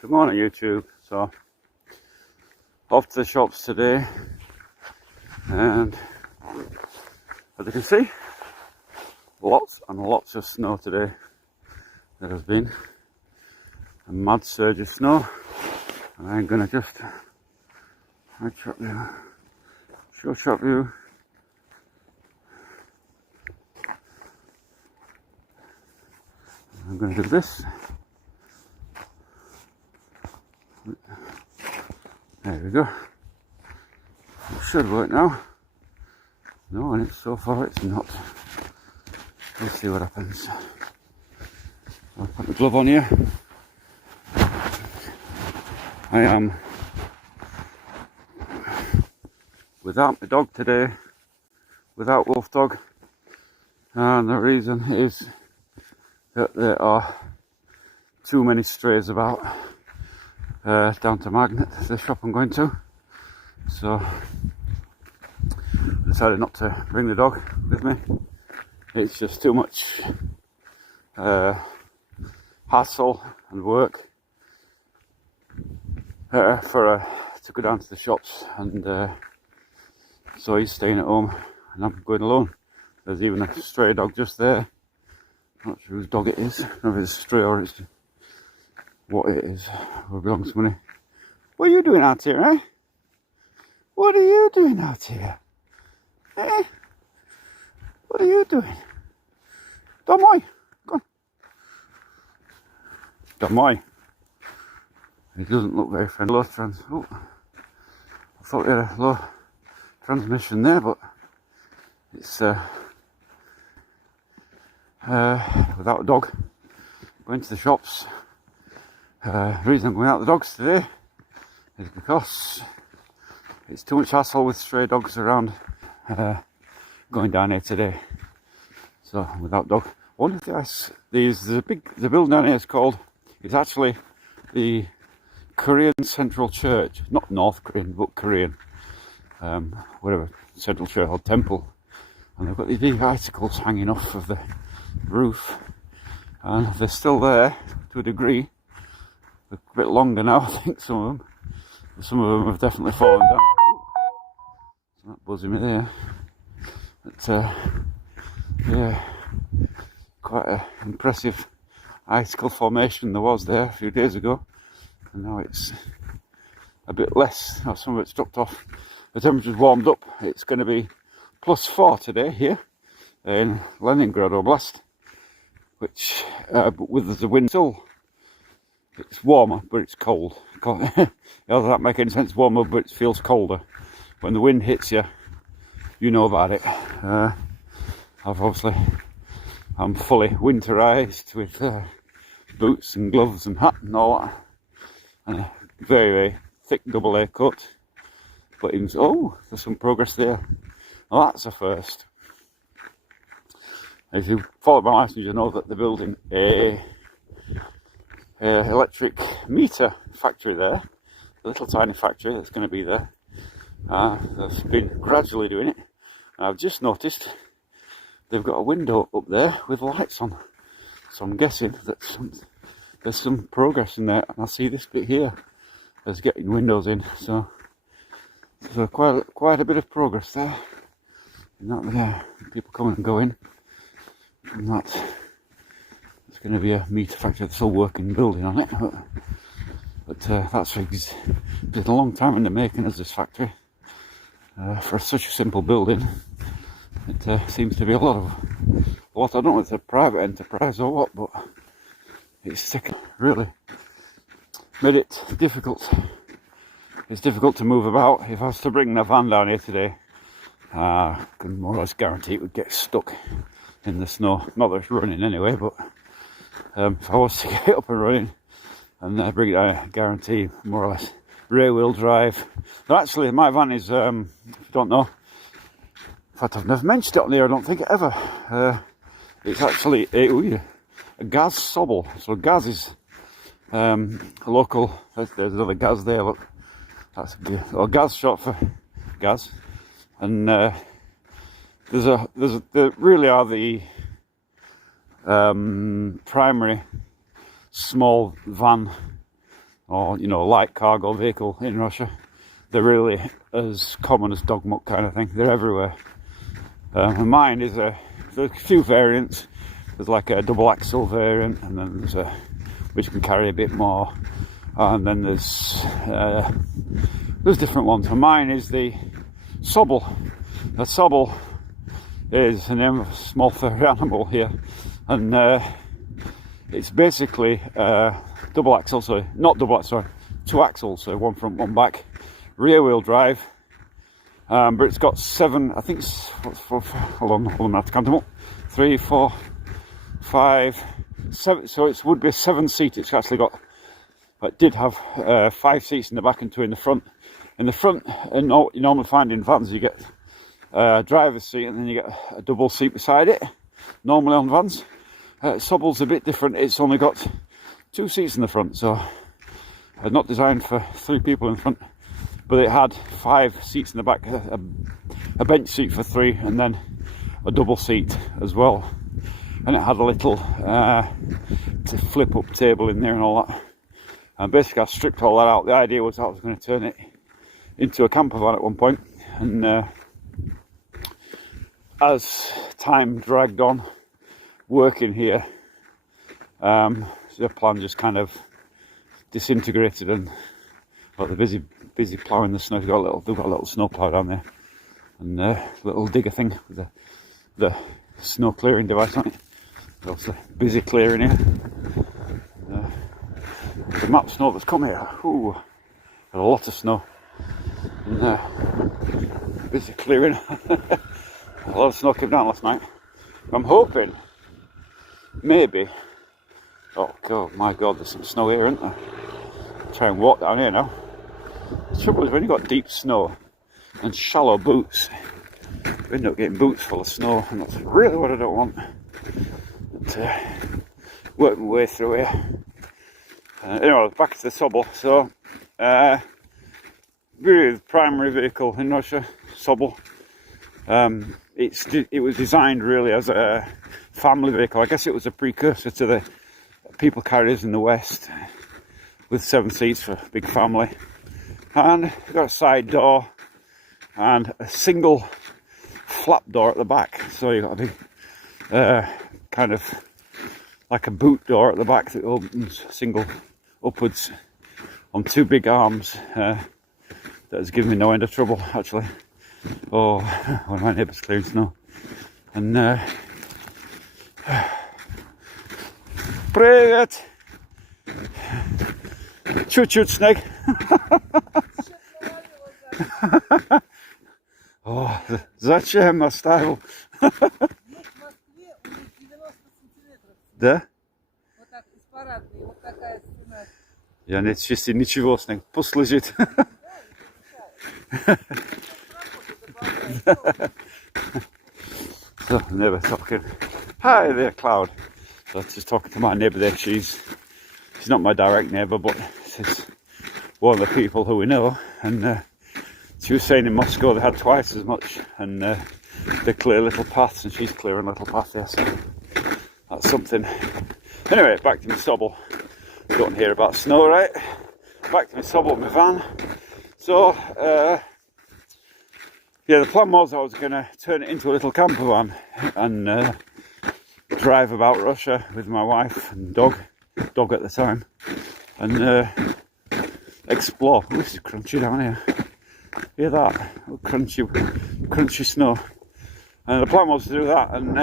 Good morning, YouTube. So, off to the shops today, and as you can see, lots and lots of snow today. There has been a mad surge of snow, and I'm gonna just show shot view. I'm gonna do this. There we go. It should work now. No, and so far it's not. We'll see what happens. I'll put the glove on here. I am without my dog today, without Wolf Dog, and the reason is that there are too many strays about down to Magnet, the shop I'm going to. So I decided not to bring the dog with me. It's just too much hassle and work to go down to the shops, and so he's staying at home and I'm going alone. There's even a stray dog just there. Not sure whose dog it is, if it's a stray or it's what it is, or belongs to somebody. What are you doing out here, eh? What are you doing out here? Eh? What are you doing? Domoy, go on. Domoy. He doesn't look very friendly. I thought we had a low transmission there, but it's without a dog. Going to the shops. The reason I'm going out the dogs today is because it's too much hassle with stray dogs around going down here today. So without dog. I wonder if the building down here is called, it's actually the Korean Central Church, not North Korean, but Korean, whatever, Central Church or Temple. And they've got these big icicles hanging off of the roof, and they're still there to a degree. They're a bit longer now, I think, some of them have definitely fallen down. It's not buzzing me there. But yeah, quite an impressive icicle formation there was there a few days ago, and now it's a bit less. Now some of it's dropped off. The temperature's warmed up. It's going to be +4 today here in Leningrad Oblast, which but with the wind still, it's warmer but it's cold. Does that make any sense? Warmer but it feels colder. When the wind hits you, you know about it. I'm fully winterized with boots and gloves and hat and all that, and a very, very thick double A coat. But there's some progress there. Well, that's a first. If you follow my license, you know that they're building a electric meter factory there, a little tiny factory that's going to be there. They've been gradually doing it. And I've just noticed they've got a window up there with lights on, so I'm guessing that there's some progress in there. And I see this bit here as getting windows in, so quite a bit of progress there. Not there, people coming and going. And that it's going to be a meter factory that's all working building on it, but that's been a long time in the making as this factory. For such a simple building, it seems to be a lot. I don't know if it's a private enterprise or what, but it's really made it difficult. It's difficult to move about. If I was to bring the van down here today, I can more or less guarantee it would get stuck in the snow. Not that it's running anyway, but if I was to get it up and running and bring it down, I guarantee more or less rear wheel drive. But actually, my van is, if you don't know, in fact, I've never mentioned it on there, I don't think ever. It's actually a Gaz Sobel. So Gaz is a local. There's another Gaz there. Look, that's Gaz short for Gaz. And there really are the primary small van or light cargo vehicle in Russia. They're really as common as dog muck kind of thing. They're everywhere. And mine is there's a few variants. There's like a double axle variant, and then there's which can carry a bit more, and then there's different ones. And mine is the Sobol. The Sobol is the name of a small furry animal here, and it's basically double axle, so not double axle, sorry, two axles, so one front, one back, rear wheel drive. But it's got seven, I think it's, hold on, I have to count them up. 3, 4, 5, 7, so it would be a 7-seat. It's actually got, it did have 5 seats in the back and 2 in the front. In the front, you normally find in vans, you get a driver's seat and then you get a double seat beside it, normally on vans. Sobol's a bit different. It's only got 2 seats in the front, so not designed for 3 people in front. But it had 5 seats in the back, a bench seat for 3, and then a double seat as well. And it had a little flip up table in there and all that. And basically I stripped all that out. The idea was I was going to turn it into a camper van at one point. And as time dragged on working here, the plan just kind of disintegrated, and they're busy ploughing the snow. They've got a little snow plough down there, and a little digger thing with the snow clearing device on it. They're also busy clearing here. The amount of snow that's come here, ooh, got a lot of snow, and busy clearing. A lot of snow came down last night. I'm hoping, maybe, oh god, my god, there's some snow here, isn't there? I'll try and walk down here now. The trouble is when you've got deep snow and shallow boots, you end up getting boots full of snow, and that's really what I don't want. But, work my way through here. Anyway, back to the Sobol. So, really the primary vehicle in Russia, Sobol. It was designed really as a family vehicle. I guess it was a precursor to the people carriers in the West, with 7 seats for a big family. And it's got a side door and a single flap door at the back. So you've got a big kind of like a boot door at the back that opens single upwards on 2 big arms. That has given me no end of trouble, actually. Oh, when my neighbour's clearing snow. And Привет! Чуть-чуть снег. О, зачем оставил? В Москве у них 90 сантиметров. Да? Вот так, из парадной, вот такая стена. Я не чисти ничего, снег пусть лежит. So, neighbour talking. Hi there, Cloud. So just talking to my neighbour there. She's not my direct neighbour, but she's one of the people who we know. And she was saying in Moscow they had twice as much, and they clear little paths, and she's clearing a little path there. So that's something. Anyway, back to my Sobol. Don't hear about snow, right? Back to my Sobol, my van. So, yeah, the plan was I was going to turn it into a little camper van and drive about Russia with my wife and dog at the time, and explore. Oh, this is crunchy down here. Hear that? Crunchy snow. And the plan was to do that, and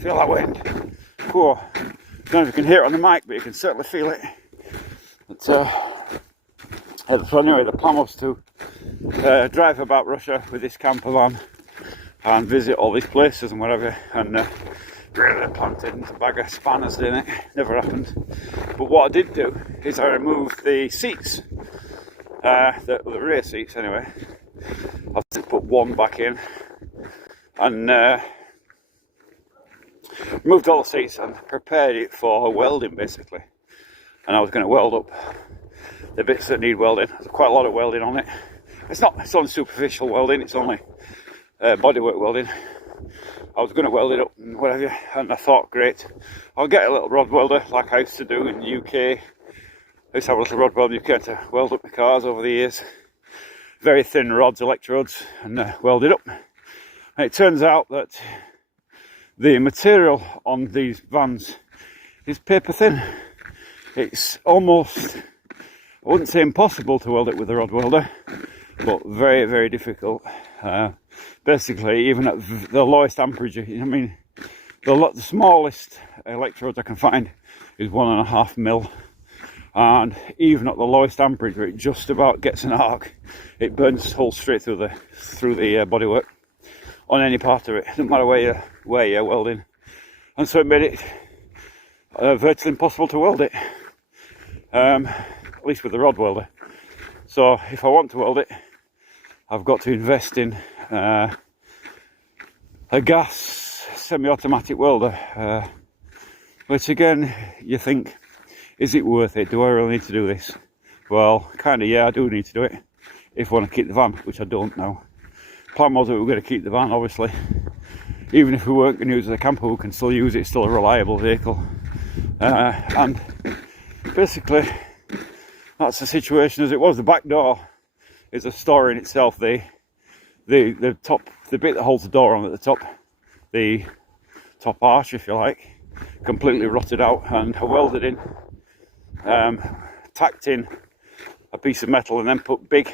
feel that wind. Cool. I don't know if you can hear it on the mic, but you can certainly feel it. But, so anyway, the plan was to drive about Russia with this camper van and visit all these places and whatever, and really planted a bag of spanners in it. Never happened. But what I did do is I removed the seats, the rear seats anyway. I've just put one back in and removed all the seats and prepared it for welding basically. And I was going to weld up the bits that need welding. There's quite a lot of welding on it. It's only superficial welding, it's only bodywork welding. I was going to weld it up and whatever, and I thought, great, I'll get a little rod welder like I used to do in the UK used to have a little rod welder you can to weld up my cars over the years. Very thin rods, electrodes, and welded up. And it turns out that the material on these vans is paper thin. It's almost, I wouldn't say impossible to weld it with a rod welder, but very, very difficult. Basically, even at the lowest amperage, I mean, the smallest electrodes I can find is 1.5 mil. And even at the lowest amperage, where it just about gets an arc, it burns holes straight through the bodywork on any part of it. Doesn't matter where you're welding, and so it made it virtually impossible to weld it, at least with the rod welder. So if I want to weld it, I've got to invest in a gas semi-automatic welder, which again, you think, is it worth it? Do I really need to do this? Well, kind of, yeah, I do need to do it if I want to keep the van, which I don't now. Plan was that we were going to keep the van, obviously. Even if we weren't going to use it as a camper, we can still use it. It's still a reliable vehicle. And basically, that's the situation as it was. The back door is a story in itself. The bit that holds the door on at the top, the top arch, if you like, completely rotted out, and I welded in, tacked in a piece of metal, and then put big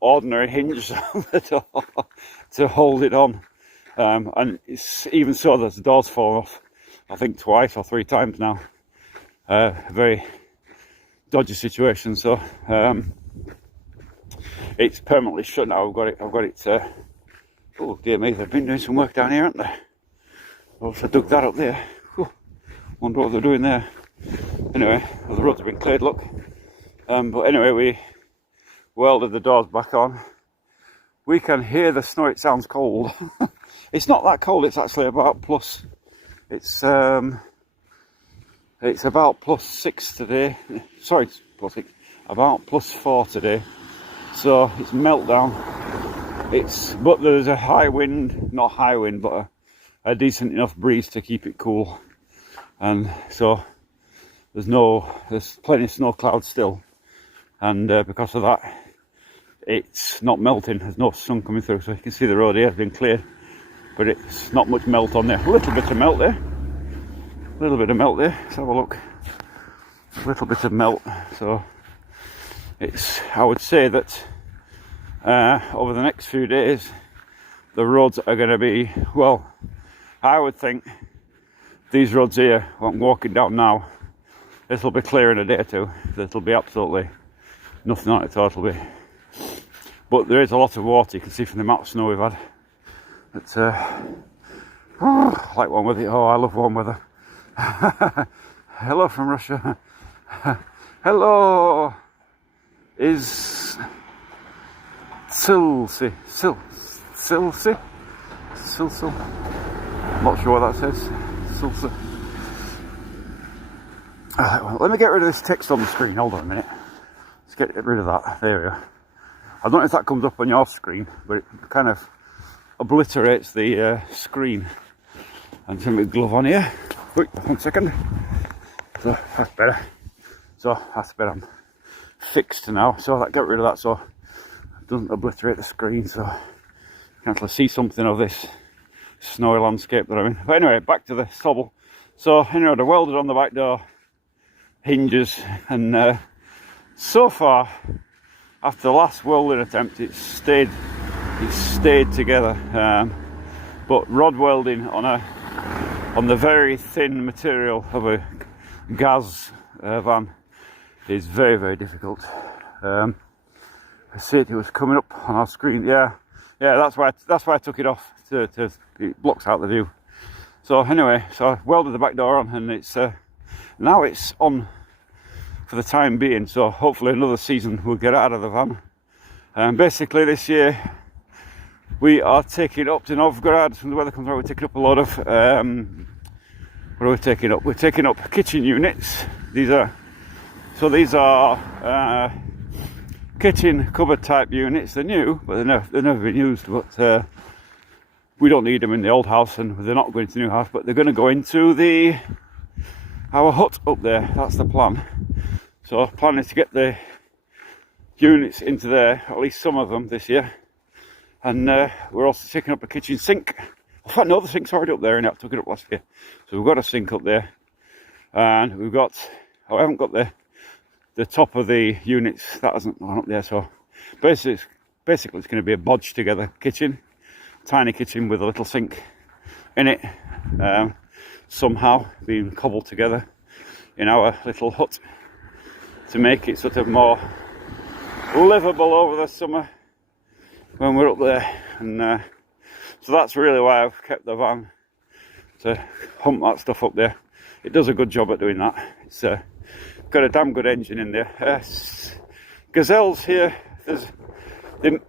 ordinary hinges on the door to hold it on. And it's even so that the door's fallen off, I think twice or 3 times now. Very dodgy situation. So it's permanently shut now. I've got it. Oh dear me, they've been doing some work down here, haven't they? Also dug that up there. Whew. Wonder what they're doing there. Anyway, well, the roads have been cleared, look. But anyway, we welded the doors back on. We can hear the snow. It sounds cold. It's not that cold. It's actually about plus. It's about +6 today. Sorry, +6. About +4 today. So it's meltdown. But there's a high wind, not high wind, but a decent enough breeze to keep it cool. And so there's plenty of snow clouds still. And because of that, it's not melting. There's no sun coming through, so you can see the road here has been cleared, but it's not much melt on there. A little bit of melt there. A little bit of melt there. Let's have a look. A little bit of melt. So I would say that over the next few days, the roads are going to be, well, I would think these roads here, what I'm walking down now, this will be clear in a day or two. It'll be absolutely nothing on it totally. But there is a lot of water, you can see from the amount of snow we've had. It's I like warm weather. Oh, I love warm weather. Hello from Russia. Hello is Silsi. Not sure what that says. Silsi. Well, let me get rid of this text on the screen. Hold on a minute. Let's get rid of that. There we are. I don't know if that comes up on your screen, but it kind of obliterates the screen. And some glove on here. Wait, 1 second. So that's better. So that's better. I'm fixed now. So that get rid of that so it doesn't obliterate the screen. So you can actually see something of this snowy landscape that I'm in. But anyway, back to the stubble. So anyway, I welded on the back door hinges, and so far, after the last welding attempt, it's stayed together. But rod welding on the very thin material of a gas van is very, very difficult. I see it was coming up on our screen. Yeah, that's why I took it off to it blocks out the view. So anyway, so I welded the back door on, and it's now it's on for the time being. So hopefully another season we'll get out of the van. And basically this year we are taking up to Novgorod. When the weather comes out, we're taking up a lot of what are we taking up? We're taking up kitchen units. These are kitchen cupboard type units. They're new, but they've never been used. But we don't need them in the old house, and they're not going to the new house. But they're going to go into our hut up there. That's the plan. So plan is to get the units into there, at least some of them this year. And we're also taking up a kitchen sink. In fact, no, the sink's already up there and I took it up last year. So we've got a sink up there. And we've got, I haven't got the top of the units, that hasn't gone up there. So basically it's going to be a bodged together kitchen. Tiny kitchen with a little sink in it. Somehow being cobbled together in our little hut to make it sort of more livable over the summer when we're up there. And so that's really why I've kept the van, to hump that stuff up there. It does a good job at doing that. It's got a damn good engine in there. Gazelles here, there's there's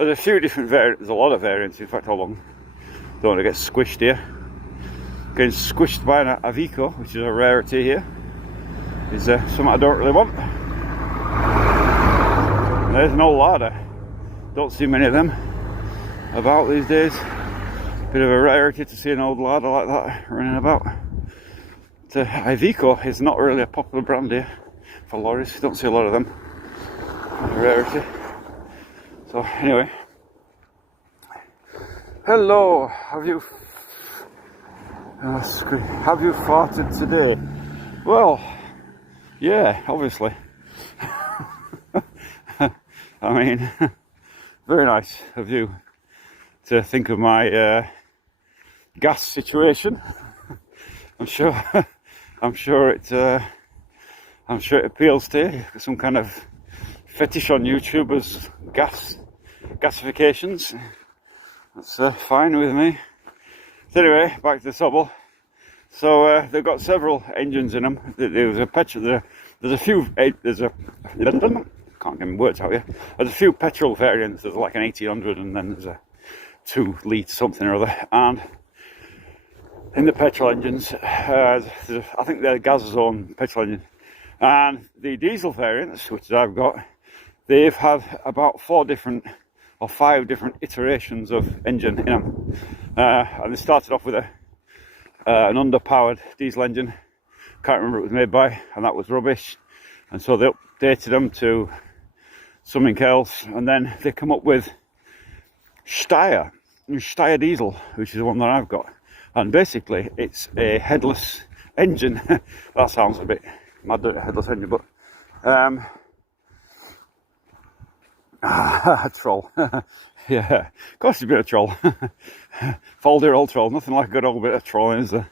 a few different variants. There's a lot of variants. In fact, hold on, don't want to get squished here. Getting squished by an Iveco, which is a rarity here, is something I don't really want. There's an old larder. Don't see many of them about these days. Bit of a rarity to see an old larder like that running about. Iveco is not really a popular brand here for lorries. You don't see a lot of them. A rarity. So anyway, hello. Have you farted today? Well, yeah, obviously. I mean, very nice of you to think of my gas situation. I'm sure it appeals to you. Some kind of fetish on YouTubers, gasifications. That's fine with me. So anyway, back to the Sobel. So they've got several engines in them. There's a petrol. There's a can't get my words out here. There's a few petrol variants. There's like an 1800, and then there's a 2 litre something or other. And in the petrol engines, I think they're Gazozone petrol engine. And the diesel variants, which I've got, they've had about 4 different or 5 different iterations of engine in them. And they started off with an underpowered diesel engine. Can't remember what it was made by, and that was rubbish. And so they updated them to something else, and then they come up with Steyr diesel, which is the one that I've got. And basically it's a headless engine. That sounds a bit mad, a headless engine, but a troll. Yeah, of course it's been a troll. Folder old troll, nothing like a good old bit of trolling, is there?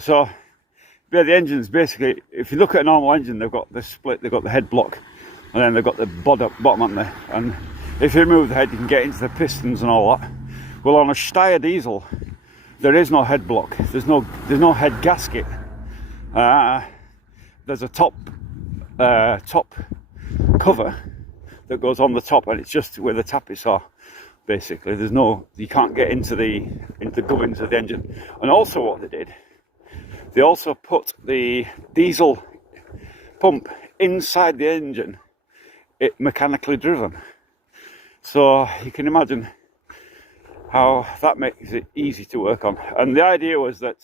So yeah, the engines basically, if you look at a normal engine, they've got the split, they've got the head block, and then they've got the bottom, haven't they? And if you remove the head, you can get into the pistons and all that. Well, on a Steyr diesel, there is no head block. There's no head gasket. There's a top cover that goes on the top, and it's just where the tappets are. Basically, you can't get into the gubbins of the engine. And also, what they did, they also put the diesel pump inside the engine, it mechanically driven. So you can imagine how that makes it easy to work on. And the idea was that,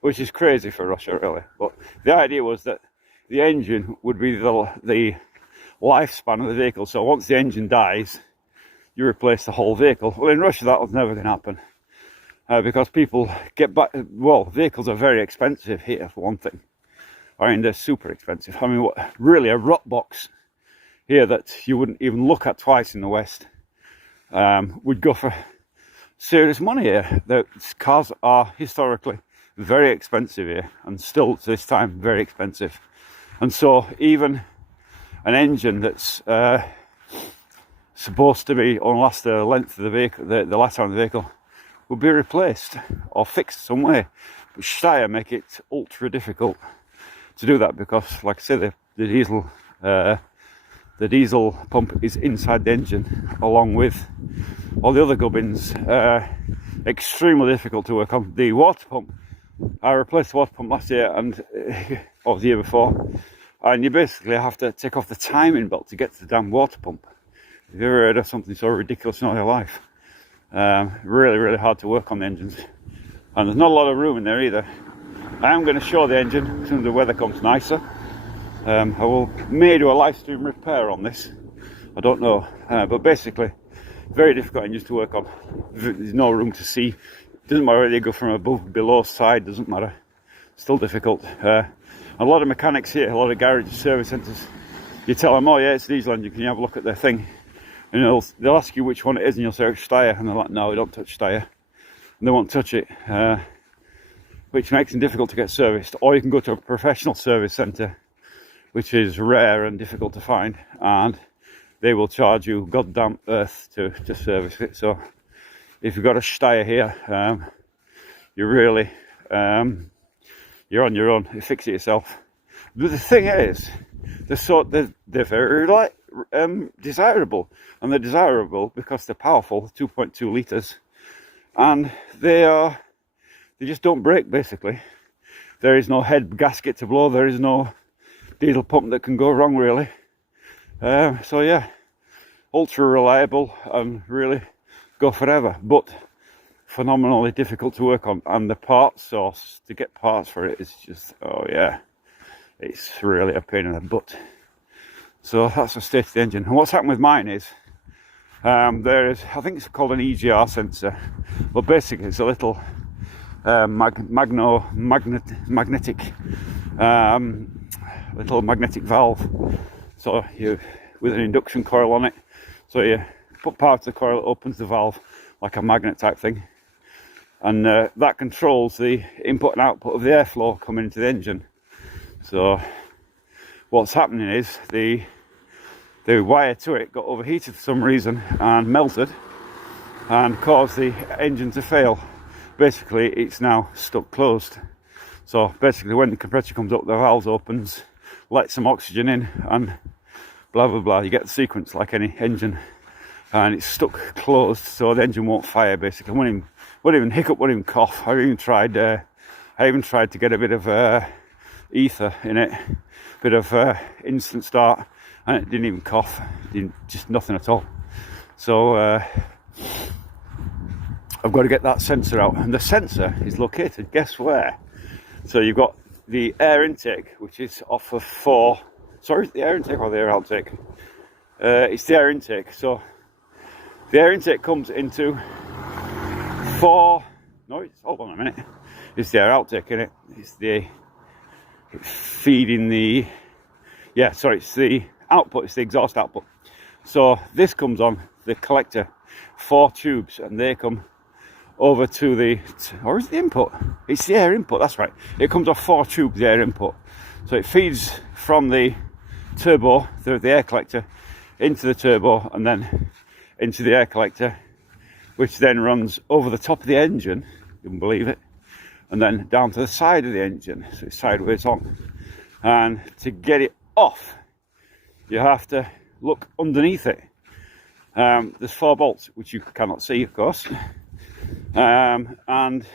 which is crazy for Russia really, but the idea was that the engine would be the lifespan of the vehicle. So once the engine dies, you replace the whole vehicle. Well, in Russia that was never going to happen. Because people get back, well, vehicles are very expensive here for one thing. I mean, they're super expensive. I mean, really a rot box here that you wouldn't even look at twice in the West would go for serious money here. The cars are historically very expensive here, and still to this time very expensive. And so even an engine that's supposed to be on last the length of the vehicle, the lifetime of the vehicle, will be replaced or fixed some way. But Steyr make it ultra difficult to do that because, like I said, the diesel pump is inside the engine along with all the other gubbins. Extremely difficult to work on. The water pump, I replaced the water pump last year or the year before, and you basically have to take off the timing belt to get to the damn water pump. Have you ever heard of something so ridiculous in all your life? Really, really hard to work on the engines, and there's not a lot of room in there either. I am going to show the engine as soon as the weather comes nicer. I may do a live stream repair on this. I don't know, but basically, very difficult engines to work on. There's no room to see. Doesn't matter whether you go from above, below, side. Doesn't matter. Still difficult. A lot of mechanics here, a lot of garage service centres. You tell them, oh yeah, it's diesel engine. Can you have a look at their thing? And they'll ask you which one it is, and you'll say it's Steyr, and they're like, no, we don't touch Steyr, and they won't touch it, which makes it difficult to get serviced. Or you can go to a professional service centre, which is rare and difficult to find, and they will charge you goddamn earth to service it. So if you've got a Steyr here, you're really you're on your own. You fix it yourself. But the thing is, they're very desirable, and they're desirable because they're powerful, 2.2 litres, and they just don't break. Basically, there is no head gasket to blow. There is no diesel pump that can go wrong, really. So yeah, ultra reliable and really go forever, but phenomenally difficult to work on, and the parts source to get parts for it is just, oh yeah, it's really a pain in the butt. So that's the state of the engine. And what's happened with mine is there is, I think it's called an EGR sensor, but basically it's a little magnetic little magnetic valve. So you, with an induction coil on it, so you put power to the coil, it opens the valve like a magnet type thing, and that controls the input and output of the airflow coming into the engine. So what's happening is the wire to it got overheated for some reason and melted and caused the engine to fail. Basically, it's now stuck closed. So basically, when the compressor comes up, the valve opens, lets some oxygen in, and blah blah blah. You get the sequence like any engine, and it's stuck closed, so the engine won't fire. Basically, won't even hiccup, won't even cough. I even tried to get a bit of ether in it, bit of instant start, and it didn't even cough. Just nothing at all. So I've got to get that sensor out, and the sensor is located, guess where? So you've got the air intake, which is off of the air intake or the air outtake? It's the air intake. So the air intake comes into hold on a minute. It's the air outtake in it. It's feeding the, it's the output, it's the exhaust output. So this comes on the collector, 4 tubes, and they come over to or is it the input? It's the air input, that's right. It comes off 4 tubes, the air input. So it feeds from the turbo, the air collector, into the turbo, and then into the air collector, which then runs over the top of the engine, you can believe it, and then down to the side of the engine, so it's sideways on. And to get it off, you have to look underneath it. There's 4 bolts, which you cannot see, of course, and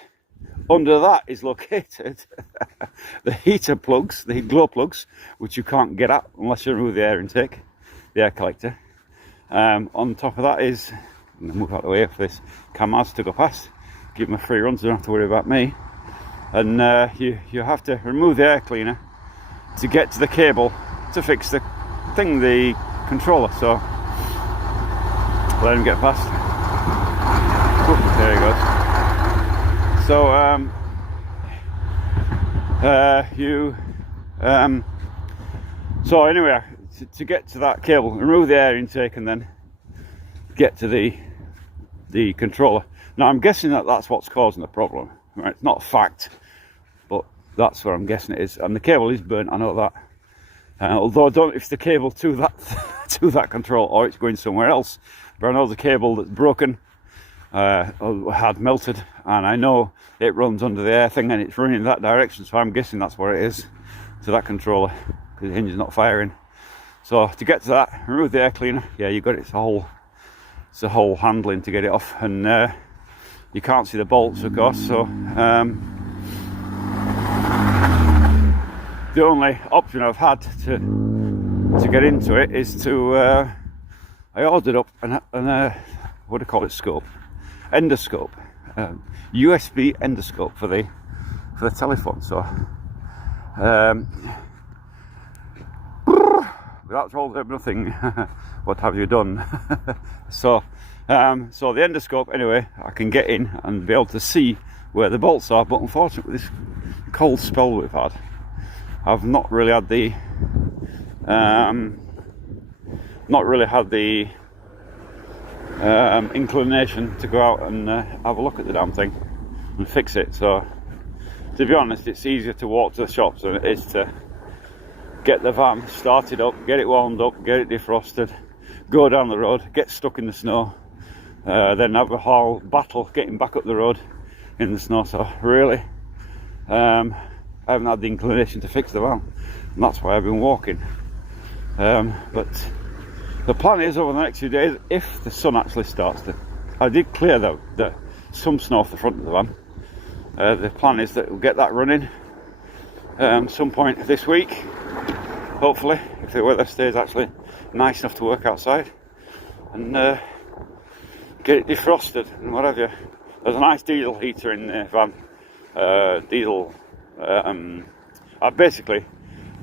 under that is located the heater plugs, the glow plugs, which you can't get at unless you remove the air intake, the air collector. On top of that is, I'm going to move out of the way for this Kamaz to go past, give them a free run so they don't have to worry about me. And you have to remove the air cleaner to get to the cable to fix the controller. So let him get past. Ooh, there he goes. So so anyway, to get to that cable, remove the air intake and then get to the controller. Now I'm guessing that's what's causing the problem. Right? It's not a fact, but that's what I'm guessing it is. And the cable is burnt, I know that. Although I don't know if it's the cable to that control or it's going somewhere else. But I know the cable that's broken had melted, and I know it runs under the air thing and it's running in that direction, so I'm guessing that's what it is, to that controller, because the hinge is not firing. So to get to that, remove the air cleaner. Yeah, you got it. It's a whole handling to get it off, and you can't see the bolts, of course. So the only option I've had to get into it is to I ordered up an what do you call it, scope, endoscope, USB endoscope for for the telephone. So without told them nothing, what have you done? So the endoscope, anyway, I can get in and be able to see where the bolts are, but unfortunately with this cold spell we've had, I've not really had the inclination to go out and have a look at the damn thing and fix it. So to be honest, it's easier to walk to the shops than it is to get the van started up, get it warmed up, get it defrosted, go down the road, get stuck in the snow, then have a whole battle getting back up the road in the snow. So really, I haven't had the inclination to fix the van, and that's why I've been walking. But the plan is over the next few days, if the sun actually starts to, I did clear some snow off the front of the van. The plan is that we'll get that running some point this week, hopefully, if the weather stays actually nice enough to work outside, and get it defrosted and what have you. There's a nice diesel heater in the van. Basically,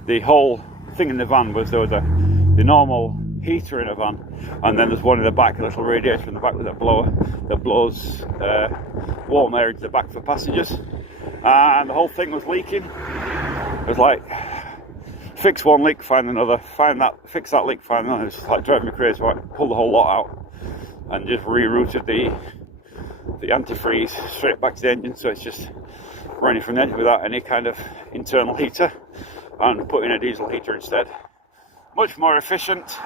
the whole thing in the van was there was the normal heater in a van, and then there's one in the back, a little radiator in the back with a blower that blows warm air into the back for passengers, and the whole thing was leaking. It was like, fix one leak, find another, fix that leak, find another. It was just like driving me crazy. So I pulled the whole lot out and just rerouted the antifreeze straight back to the engine, so it's just running from the engine without any kind of internal heater, and put in a diesel heater instead. Much more efficient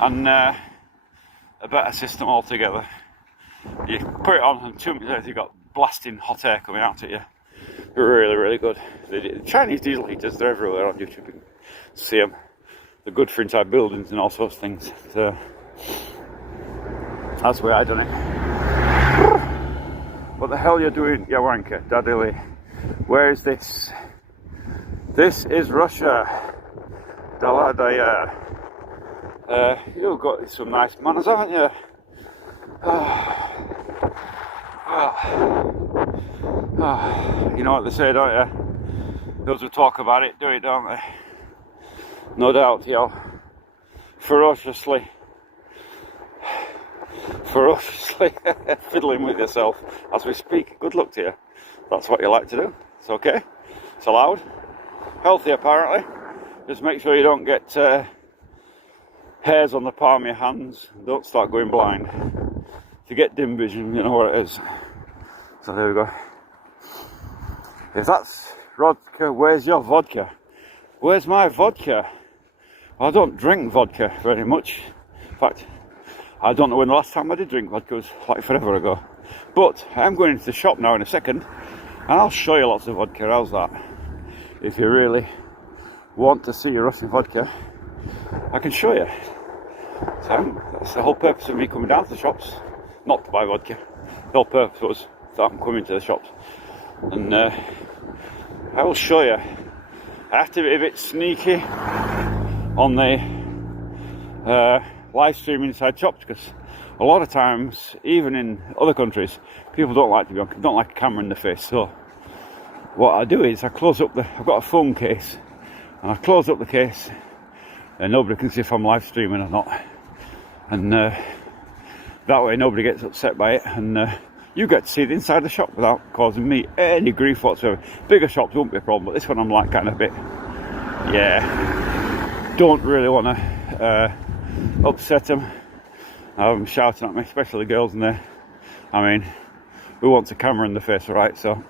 and a better system altogether. You put it on and 2 minutes later you've got blasting hot air coming out at you. Really, really good. The Chinese diesel heaters, they're everywhere on YouTube. You can see them. They're good for inside buildings and all sorts of things. So that's the way I done it. What the hell you doing, you wanker, Daddy Lee? Where is this? This is Russia. Daladaya. You've got some nice manners, haven't you? You know what they say, don't you? Those who talk about it do it, don't they? No doubt, you're ferociously fiddling with yourself as we speak. Good luck to you. That's what you like to do. It's okay. It's allowed. Healthy, apparently. Just make sure you don't get hairs on the palm of your hands. Don't start going blind. If you get dim vision, you know what it is. So there we go. If that's vodka, where's your vodka? Where's my vodka? Well, I don't drink vodka very much. In fact, I don't know when the last time I did drink vodka was, like forever ago. But I'm going into the shop now in a second, and I'll show you lots of vodka. How's that? If you really want to see Russian vodka, I can show you. So that's the whole purpose of me coming down to the shops, not to buy vodka. The whole purpose was that I'm coming to the shops, and I will show you. I have to be a bit sneaky on the live stream inside shops, because a lot of times, even in other countries, people don't like a camera in the face. So what I do is I close up I've got a phone case, and I close up the case, and nobody can see if I'm live streaming or not. And that way nobody gets upset by it, and you get to see the inside of the shop without causing me any grief whatsoever. Bigger shops won't be a problem, but this one I'm like kind of a bit, don't really want to upset them. Shouting at me, especially the girls in there. I mean, who wants a camera in the face, right? So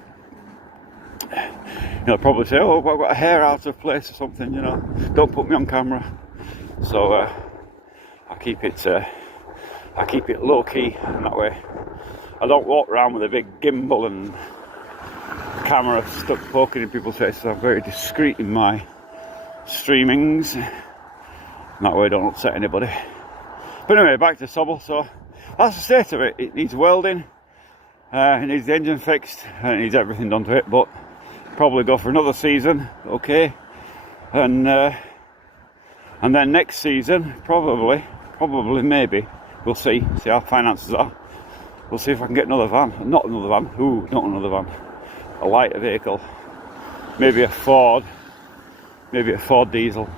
they'll probably say, oh, I've got a hair out of place or something, you know, don't put me on camera. So I keep it low key, and that way I don't walk around with a big gimbal and camera stuck poking in people's faces. I'm very discreet in my streamings, and that way I don't upset anybody. But anyway, back to Sobble. So that's the state of it. It needs welding, it needs the engine fixed, and it needs everything done to it. But probably go for another season, okay, and then next season, probably, maybe, we'll see how finances are. We'll see if I can get another van. Not another van. a lighter vehicle, maybe a Ford diesel,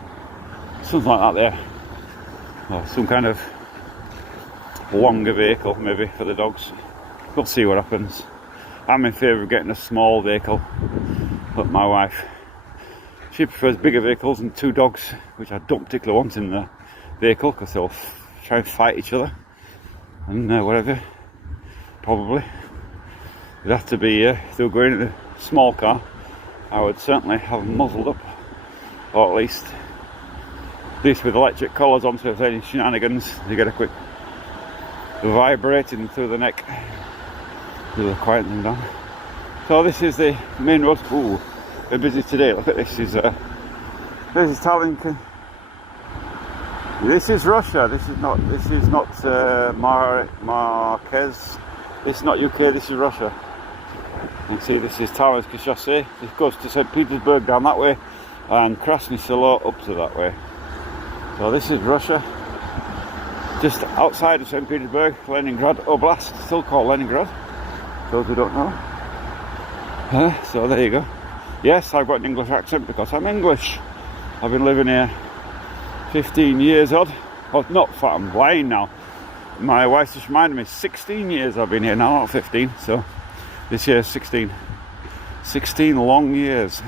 something like that there, or some kind of longer vehicle maybe for the dogs. We'll see what happens. I'm in favour of getting a small vehicle, but my wife, she prefers bigger vehicles and 2 dogs, which I don't particularly want in the vehicle because they'll try and fight each other and whatever. Probably it'd have to be if they were going in a small car, I would certainly have them muzzled up, or at least with electric collars on, so if there's any shenanigans they get a quick vibrating through the neck to quieten them down. So this is the main road. Ooh, we're busy today. Look at this. This is Tallinn. This is Russia. This is not Marquez. This is not UK. This is Russia. You can see this is Tallinn's chaussee. This goes to St. Petersburg down that way, and Krasny Selo up to that way. So this is Russia. Just outside of St. Petersburg, Leningrad Oblast, still called Leningrad. Those who don't know. So there you go. Yes, I've got an English accent because I'm English. I've been living here 15 years odd. Oh, not fat, I'm lying now. My wife just reminded me, 16 years I've been here now, not 15. So this year 16. 16 long years.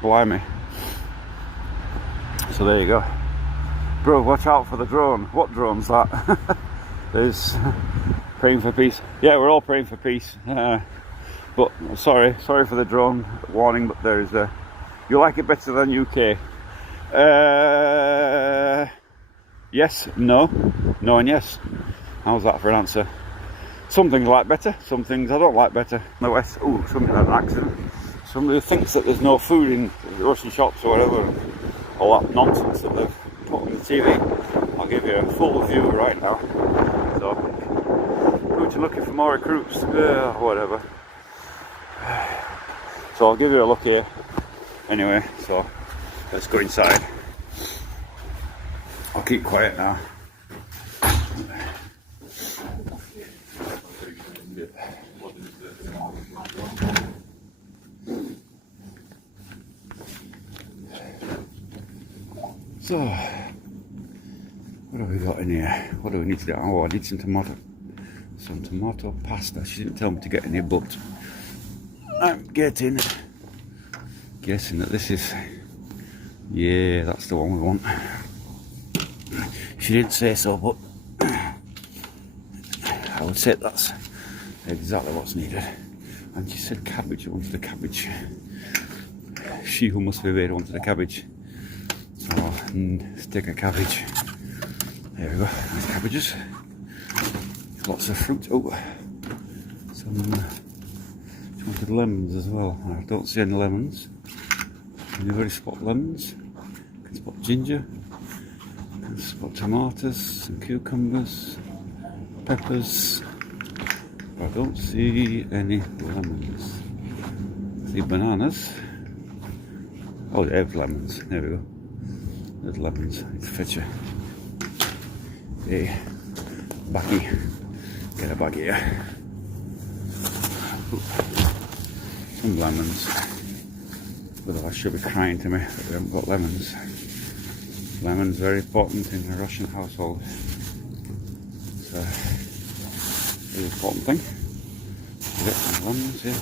Blimey. So there you go. Bro, watch out for the drone. What drone's that? There's praying for peace. Yeah, we're all praying for peace. But sorry for the drone warning, but there is a... You like it better than UK? Yes, no and yes. How's that for an answer? Some things I like better, some things I don't like better. The West, ooh, somebody had an accident. Somebody thinks that there's no food in Russian shops or whatever. All that nonsense that they've put on the TV. I'll give you a full view right now. So, Putin looking for more recruits, whatever. So I'll give you a look here. Anyway, so let's go inside. I'll keep quiet now. So, what have we got in here? What do we need to do? Oh, I need some tomato pasta. She didn't tell me to get any, but I'm guessing that this is, yeah, that's the one we want. She didn't say so, but I would say that's exactly what's needed. And she said cabbage, she wanted the cabbage. She who must be there wanted the cabbage. So, stick a cabbage. There we go, nice cabbages. Lots of fruit. Oh, some, she wanted lemons as well. I don't see any lemons. Can you already spot lemons? Can spot ginger. Can spot tomatoes, some cucumbers, peppers. I don't see any lemons. I see bananas. Oh, there's lemons. There we go. There's lemons. It's fetcher. Hey, baggy. Get a bag here. Ooh. Some lemons. Otherwise she'll be crying to me that we haven't got lemons. Lemons very important in a Russian household. It's a very important thing. Get some lemons here.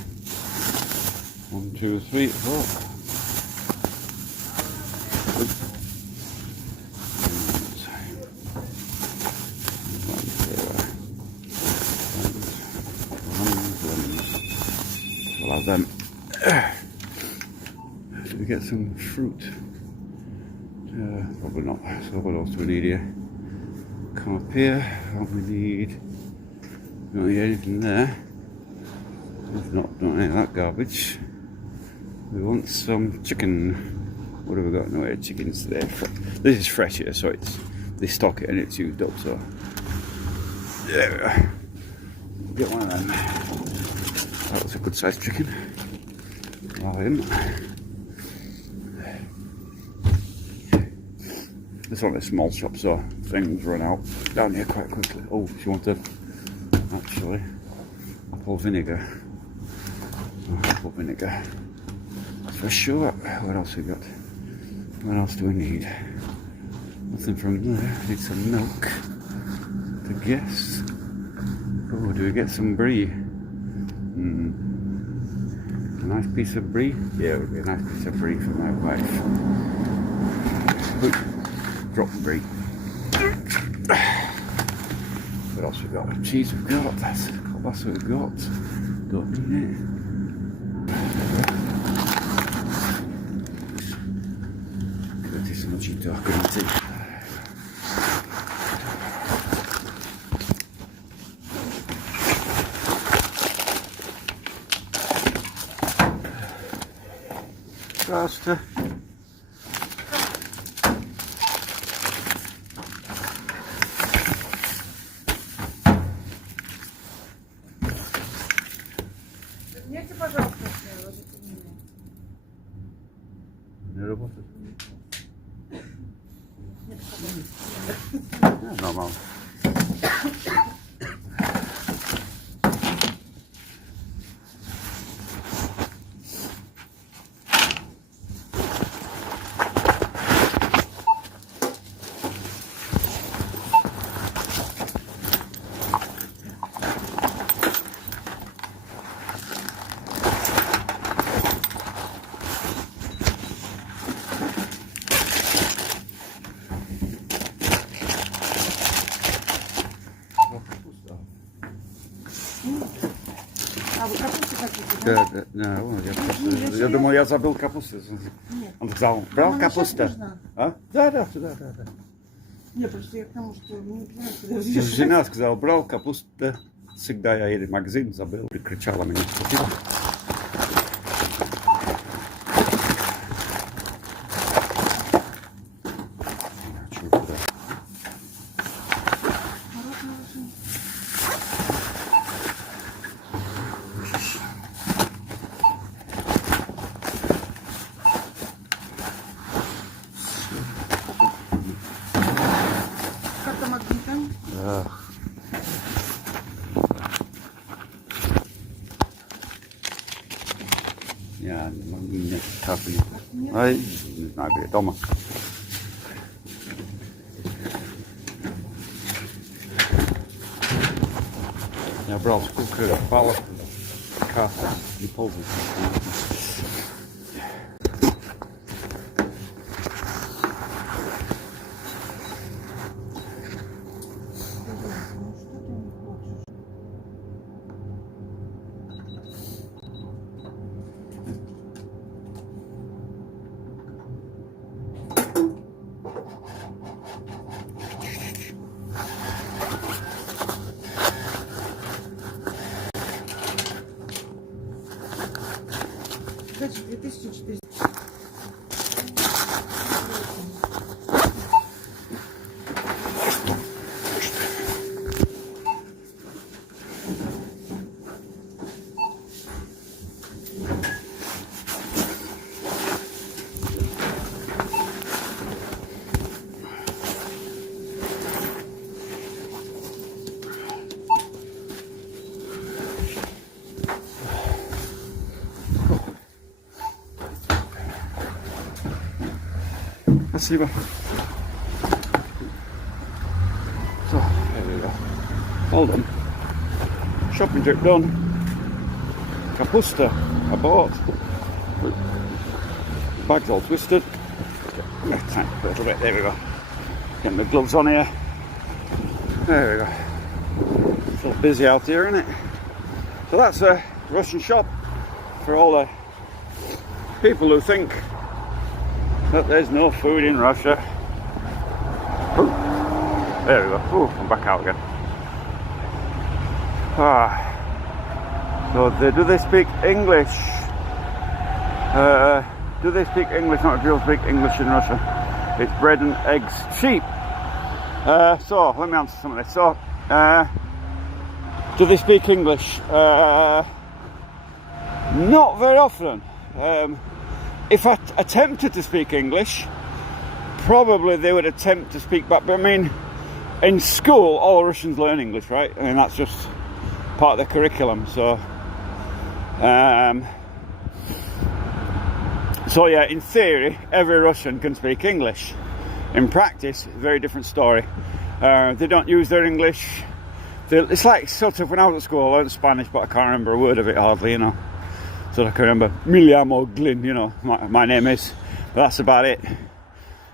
1, 2, 3, 4. We'll have them. Should we get some fruit? Probably not. So what else do we need here? Come up here. What we need? Don't need anything there. Don't need that garbage. We want some chicken. What have we got? No way, chickens there. This is fresh here, so they stock it and it's used up. So there we go. Get one of them. That was a good sized chicken. Allow him. This one is a small shop, so things run out down here quite quickly. Oh, she wanted actually apple vinegar. Apple vinegar. For sure. What else we got? What else do we need? Nothing from there. Need some milk. To guess. Oh, do we get some brie? A nice piece of brie? Yeah, it would be a nice piece of brie for my wife. Ooh, drop the brie. What else we got? Cheese we've got. That's kielbasa we've got. Don't need it. Quédate ese nochito caliente. Pasta. Верните, пожалуйста, ложите меня. Не работает. Нормально. А вы капусту хотите, да? Я думал, я забыл капусту. Он сказал, брал Она сейчас капуста. нужна. А? Да. Нет, просто я к тому, что не понимаю, куда взять. Жена сказала, брал капуста. Всегда я еду в магазин, забыл. Прикричала меня. Спасибо. Карта магнита. Да. Я не могу нет капли. Ай, не знаю, где дома. Я брал сколько палок, карта, не пользуюсь. Значит, 2400. Спасибо. So, there we go. All done. Shopping trip done. Kapusta I bought. Bag's all twisted. Tiny little bit. There we go. Getting the gloves on here. There we go. It's all busy out here, isn't it? So that's a Russian shop for all the people who think that there's no food in Russia. Ooh, there we go. Ooh, I'm back out again. So do they speak English? Do they speak English? Not if you'll speak English in Russia. It's bread and eggs. Cheap. So let me answer some of this. So, do they speak English? Not very often. If I attempted to speak English, probably they would attempt to speak back. But I mean, in school, all Russians learn English, right? I mean, that's just part of the curriculum. So So yeah, in theory, every Russian can speak English. In practice, very different story. They don't use their English. It's like sort of when I was at school, I learned Spanish, but I can't remember a word of it hardly, you know. So I can remember "Me llamo Glyn," you know, my name is, but that's about it,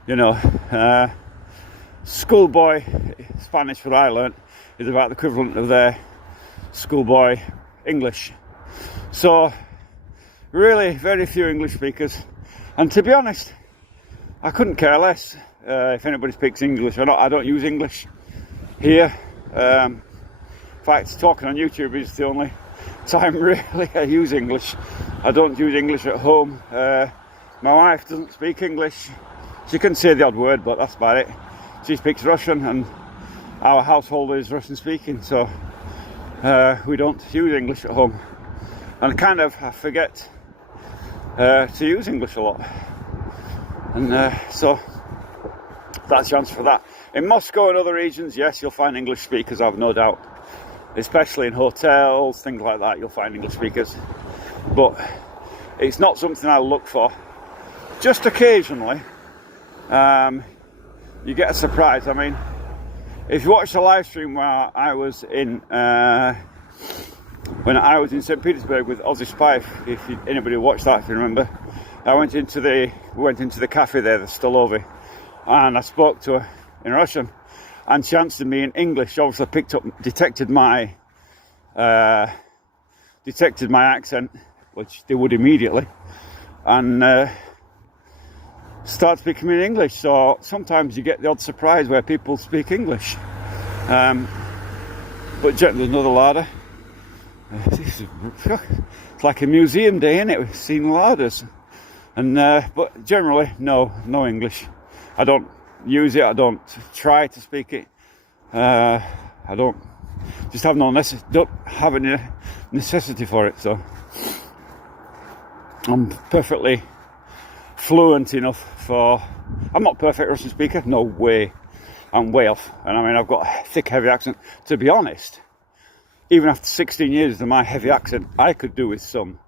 you know. Schoolboy Spanish, what I learnt, is about the equivalent of their schoolboy English. So really very few English speakers, and to be honest, I couldn't care less if anybody speaks English or not. I don't use English here. In fact, talking on YouTube is the only time really I use English. I don't use English at home. My wife doesn't speak English. She can say the odd word, but that's about it. She speaks Russian, and our household is Russian speaking, so we don't use English at home. And I forget to use English a lot. And so that's the answer for that. In Moscow and other regions, yes, you'll find English speakers, I've no doubt. Especially in hotels, things like that, you'll find English speakers. But it's not something I look for. Just occasionally, you get a surprise. I mean, if you watch the live stream where I was in, when I was in St. Petersburg with Ozzy Spife, if anybody watched that, if you remember, we went into the cafe there, the Stolovi, and I spoke to her in Russian, and she answered me in English. She obviously detected my accent, which they would immediately, and start speaking in English. So sometimes you get the odd surprise where people speak English. But there's another ladder. It's like a museum day, isn't it? We've seen ladders. And but generally, no English. I don't use it. I don't try to speak it. I don't have any necessity for it. So I'm perfectly fluent enough I'm not a perfect Russian speaker. No way. I'm way off. And I mean, I've got a thick, heavy accent. To be honest, even after 16 years of my heavy accent, I could do with some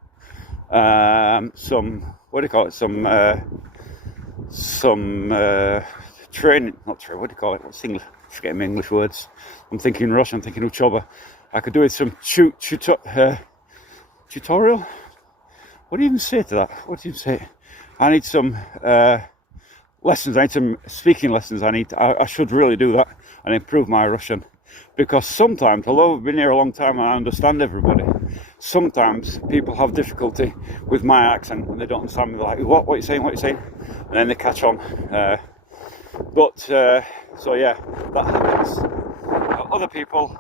what do you call it? Some training, not training, what do you call it? What's English? Forgetting my English words. I'm thinking Russian, I'm thinking Uchoba. I could do with some tutorial? What do you even say to that? What do you say? I need some lessons, I need some speaking lessons. I should really do that and improve my Russian. Because sometimes, although I've been here a long time and I understand everybody, sometimes people have difficulty with my accent and they don't understand me. They're like, what are you saying, and then they catch on. So yeah, that happens. Other people,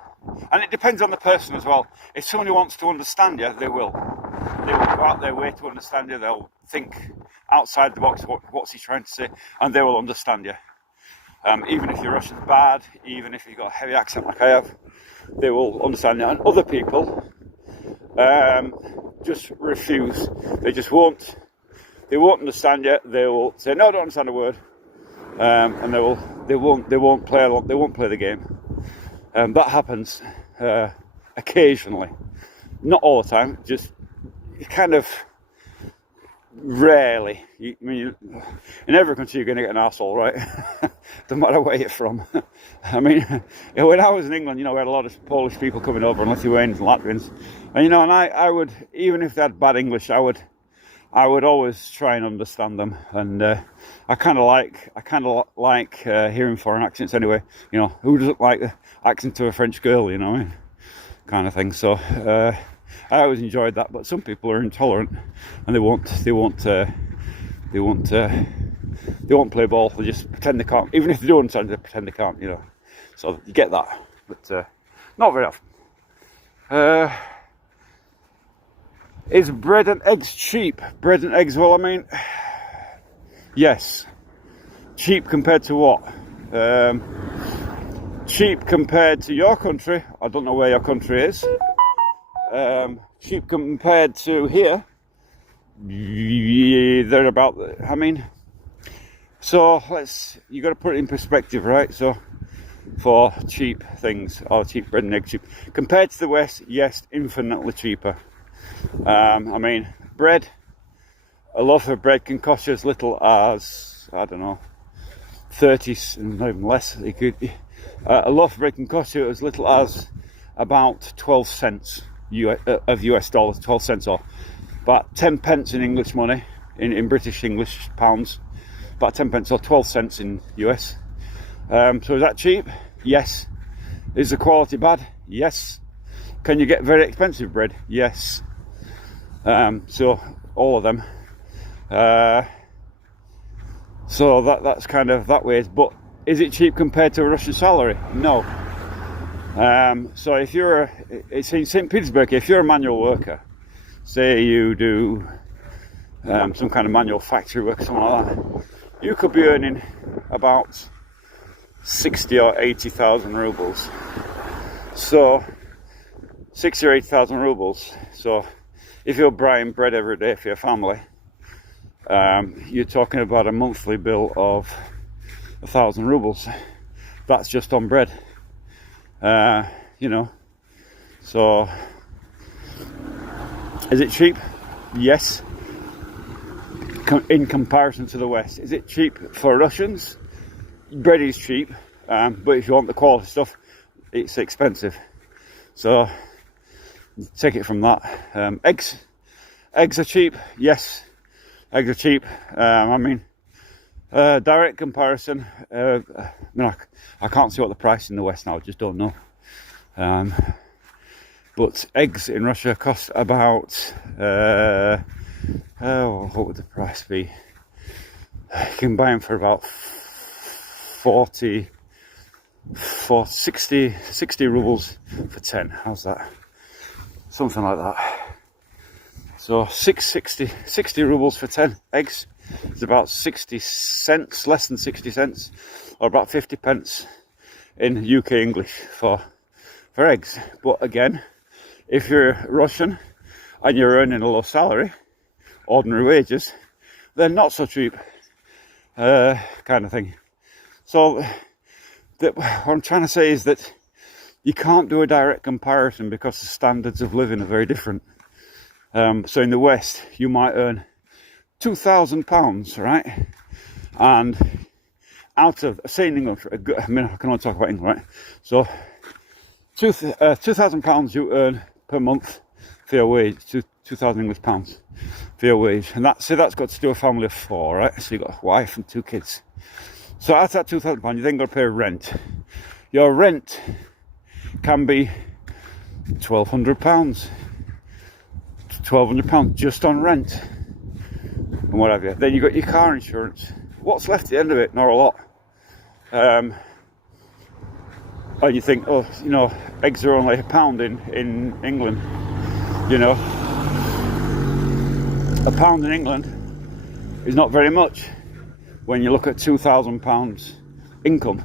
and it depends on the person as well. If somebody wants to understand you, they will go out their way to understand you. They'll think outside the box, what's he trying to say, and they will understand you. Even if your Russian's bad, even if you've got a heavy accent like I have, they will understand you. And other people just refuse. They just won't. They won't understand you. They will say, "No, I don't understand a word," and they won't play along. They won't play the game. That happens occasionally, not all the time. Just kind of rarely. In every country you're going to get an arsehole, right? No matter where you're from. I mean, when I was in England, we had a lot of Polish people coming over, and Lithuanians and Latvians, and I would, even if they had bad English, I would always try and understand them, and I kind of like hearing foreign accents anyway. Who doesn't like the accent of a French girl, kind of thing. So I always enjoyed that, but some people are intolerant and they won't play ball. They just pretend they can't. Even if they do understand, they pretend they can't. So you get that, but not very often. Is bread and eggs cheap? Bread and eggs, well, I mean, yes. Cheap compared to what? Cheap compared to your country. I don't know where your country is. Cheap compared to here. They're about, so you got to put it in perspective, right? So for cheap things, or cheap bread and egg cheap. Compared to the West, yes, infinitely cheaper. I mean, bread, a loaf of bread can cost you as little as, I don't know, 30, not even less. A loaf of bread can cost you as little as about 12 cents of US dollars, 12 cents, or about 10 pence in English money, in British English pounds, about 10 pence or 12 cents in US. So is that cheap? Yes. Is the quality bad? Yes. Can you get very expensive bread? Yes. So all of them. So that's kind of that way. But is it cheap compared to a Russian salary? No. So if it's in St. Petersburg, if you're a manual worker, say you do some kind of manual factory work or something like that, you could be earning about 60 or 80,000 rubles. So 60 or 80,000 rubles. So if you're buying bread every day for your family, you're talking about a monthly bill of 1,000 rubles. That's just on bread. You know. So is it cheap? Yes. In comparison to the West, is it cheap for Russians? Bread is cheap, but if you want the quality stuff, it's expensive. So take it from that. Eggs are cheap. Yes, eggs are cheap. I mean, direct comparison. I mean, I can't see what the price in the West now. I just don't know. But eggs in Russia cost about. What would the price be? You can buy them for about 60 rubles for 10. How's that? Something like that. So 60 rubles for 10 eggs is about 60 cents, less than 60 cents, or about 50 pence in UK English for eggs. But again, if you're Russian and you're earning a low salary, ordinary wages, they're not so cheap, kind of thing. So what I'm trying to say is that you can't do a direct comparison because the standards of living are very different. So in the West, you might earn £2,000, right? And out of, say in England, I mean, I can only talk about England, right? So £2,000 you earn per month for your wage, 2,000 English pounds for your wage, and that's got to do a family of 4, right? So you've got a wife and 2 kids. So out of that £2,000, you then got to pay rent. Your rent can be £1,200, £1,200 just on rent, and whatever. Then you got your car insurance. What's left at the end of it? Not a lot. And you think, oh, you know, eggs are only £1 in England. You know, £1 in England is not very much when you look at £2,000 income.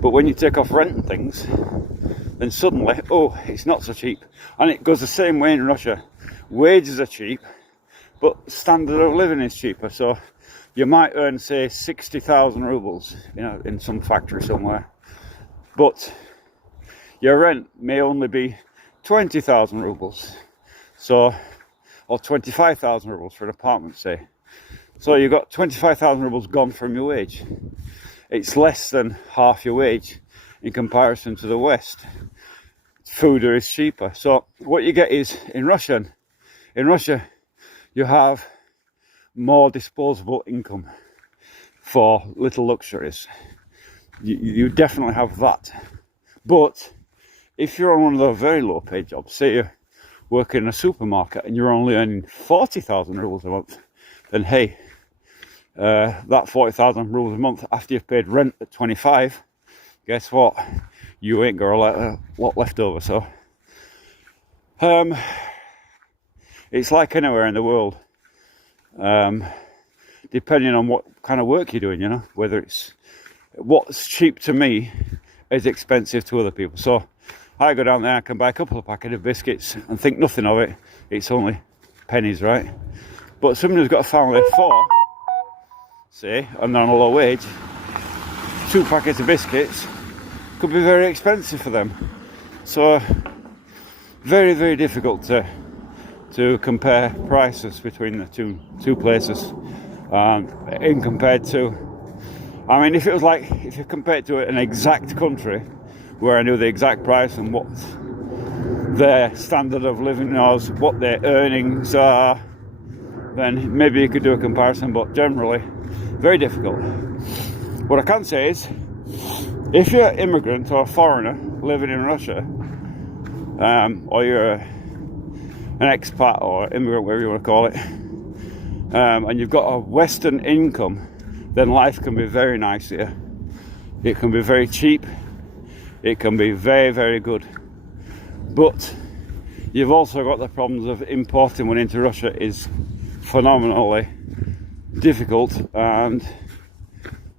But when you take off rent and things, then suddenly, oh, it's not so cheap. And it goes the same way in Russia. Wages are cheap, but standard of living is cheaper. So you might earn, say, 60,000 rubles, you know, in some factory somewhere. But your rent may only be 20,000 rubles. So, or 25,000 rubles for an apartment, say. So you've got 25,000 rubles gone from your wage. It's less than half your wage in comparison to the West. Food is cheaper. So what you get is, in Russia, you have more disposable income for little luxuries. You definitely have that. But if you're on one of those very low paid jobs, say you're working in a supermarket and you're only earning 40,000 rubles a month, then hey, that 40,000 rubles a month after you've paid rent at 25, guess what? You ain't got a lot left over. So it's like anywhere in the world, depending on what kind of work you're doing, you know, whether it's what's cheap to me is expensive to other people. So I go down there, I can buy a couple of packets of biscuits and think nothing of it. It's only pennies, right? But someone who's got a family of 4, say, and they're on a low wage, 2 packets of biscuits could be very expensive for them. So very, very difficult to to compare prices between the two places. In compared to, I mean, if you compare it to an exact country where I knew the exact price and what their standard of living was, what their earnings are, then maybe you could do a comparison, but generally very difficult. What I can say is, if you're an immigrant or a foreigner living in Russia, or you're an expat or immigrant, whatever you want to call it, and you've got a Western income, then life can be very nice here. It can be very cheap. It can be very, very good. But you've also got the problems of importing one into Russia is phenomenally difficult and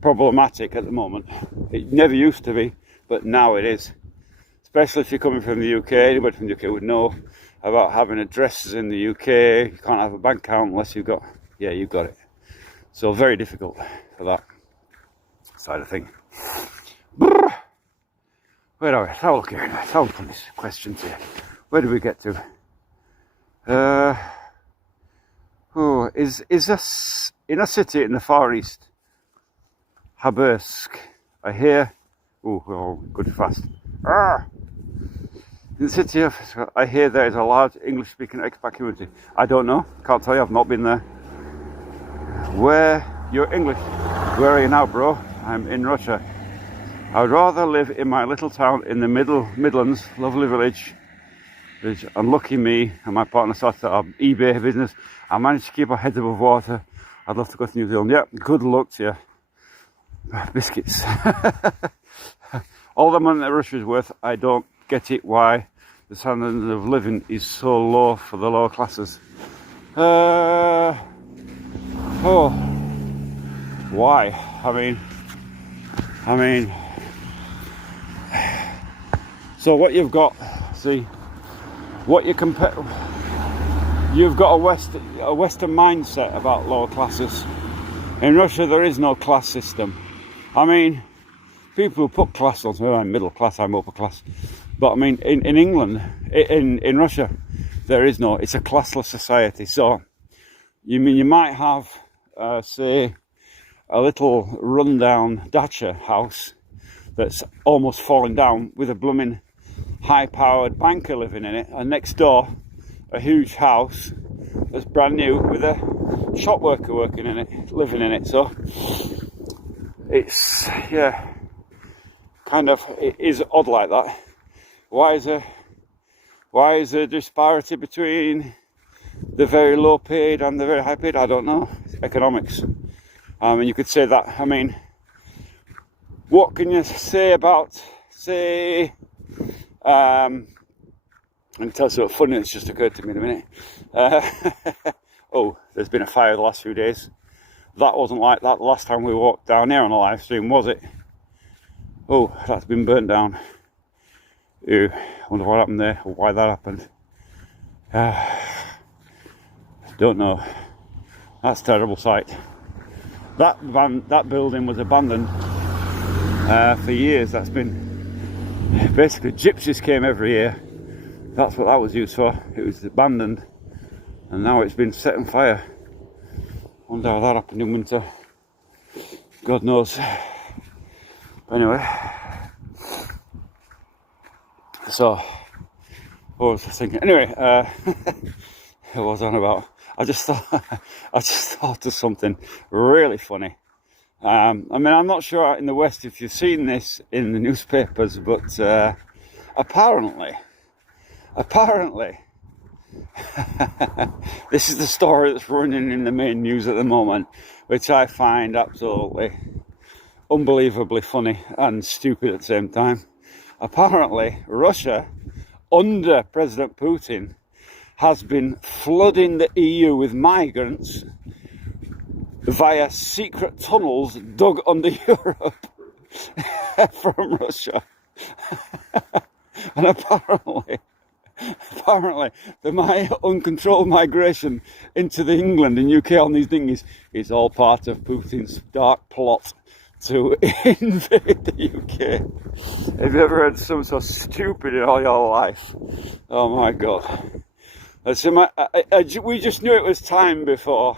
problematic at the moment. It never used to be, but now it is. Especially if you're coming from the UK. Anybody from the UK would know about having addresses in the UK. You can't have a bank account unless you've got it. So very difficult for that side of thing. Brrr. Where are we? Let's have a look here. Let's have a look at these questions here. Where do we get to? Is this in a city in the Far East? Habersk. I hear. Good fast. In the city of, I hear there is a large English-speaking expat community. I don't know. Can't tell you. I've not been there. You're English. Where are you now, bro? I'm in Russia. I would rather live in my little town in the Midlands, lovely village. And lucky me and my partner started an eBay business. I managed to keep our heads above water. I'd love to go to New Zealand. Yeah, good luck to you. Biscuits. All the money that Russia is worth, I don't get it why the standard of living is so low for the lower classes. Why? I mean, so what you've got, what you compare, you've got a Western mindset about lower classes. In Russia, there is no class system. I mean, people who put class on, well, I'm middle class, I'm upper class. But I mean, in England, in Russia, there is no, it's a classless society. So, you might have, say, a little rundown dacha house that's almost falling down with a blooming high-powered banker living in it, and next door, a huge house that's brand new with a shop worker living in it. So, it's, it is odd like that. Why is there disparity between the very low paid and the very high paid? I don't know. It's economics. And you could say that. I mean, what can you say about, I'm going to tell you something funny that's just occurred to me in a minute. There's been a fire the last few days. That wasn't like that the last time we walked down here on a live stream, was it? Oh, that's been burnt down. I wonder what happened there, or why that happened. Don't know. That's a terrible sight. That building was abandoned for years. That's been basically, gypsies came every year. That's what that was used for. It was abandoned, and now it's been set on fire. Wonder how that happened in winter. God knows. Anyway, so what was I thinking? Anyway, what was I on about? I just thought of something really funny. I mean, I'm not sure in the West if you've seen this in the newspapers, but apparently, this is the story that's running in the main news at the moment, which I find absolutely unbelievably funny and stupid at the same time. Apparently, Russia, under President Putin, has been flooding the EU with migrants via secret tunnels dug under Europe from Russia. And apparently the uncontrolled migration into the England and UK on these dinghies is all part of Putin's dark plot to invade the UK. Have you ever heard something so stupid in all your life? Oh my God. So we just knew it was time before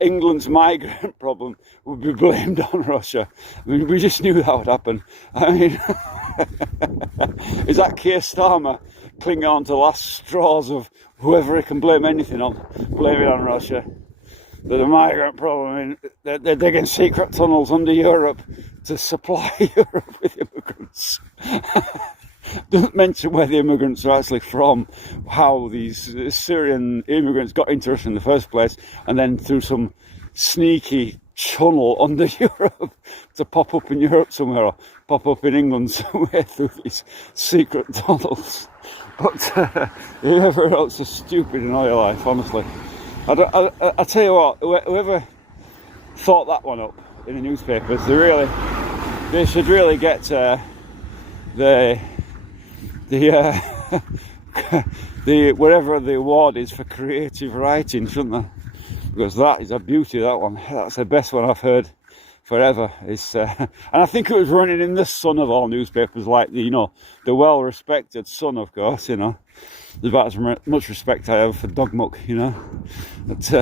England's migrant problem would be blamed on Russia. I mean, we just knew that would happen. I mean, is that Keir Starmer clinging on to the last straws of whoever he can blame anything on, blame it on Russia? The migrant problem, I mean, they're digging secret tunnels under Europe to supply Europe with immigrants. Doesn't mention where the immigrants are actually from, how these Syrian immigrants got into Russia in the first place, and then through some sneaky tunnel under Europe to pop up in Europe somewhere, or pop up in England somewhere through these secret tunnels. But whoever else is stupid in all your life, honestly. I tell you what, whoever thought that one up in the newspapers, they should really get the whatever the award is for creative writing, shouldn't they? Because that is a beauty, that one. That's the best one I've heard forever. And I think it was running in the Sun of all newspapers, like the well-respected Sun, of course, There's about as much respect I have for dog muck, But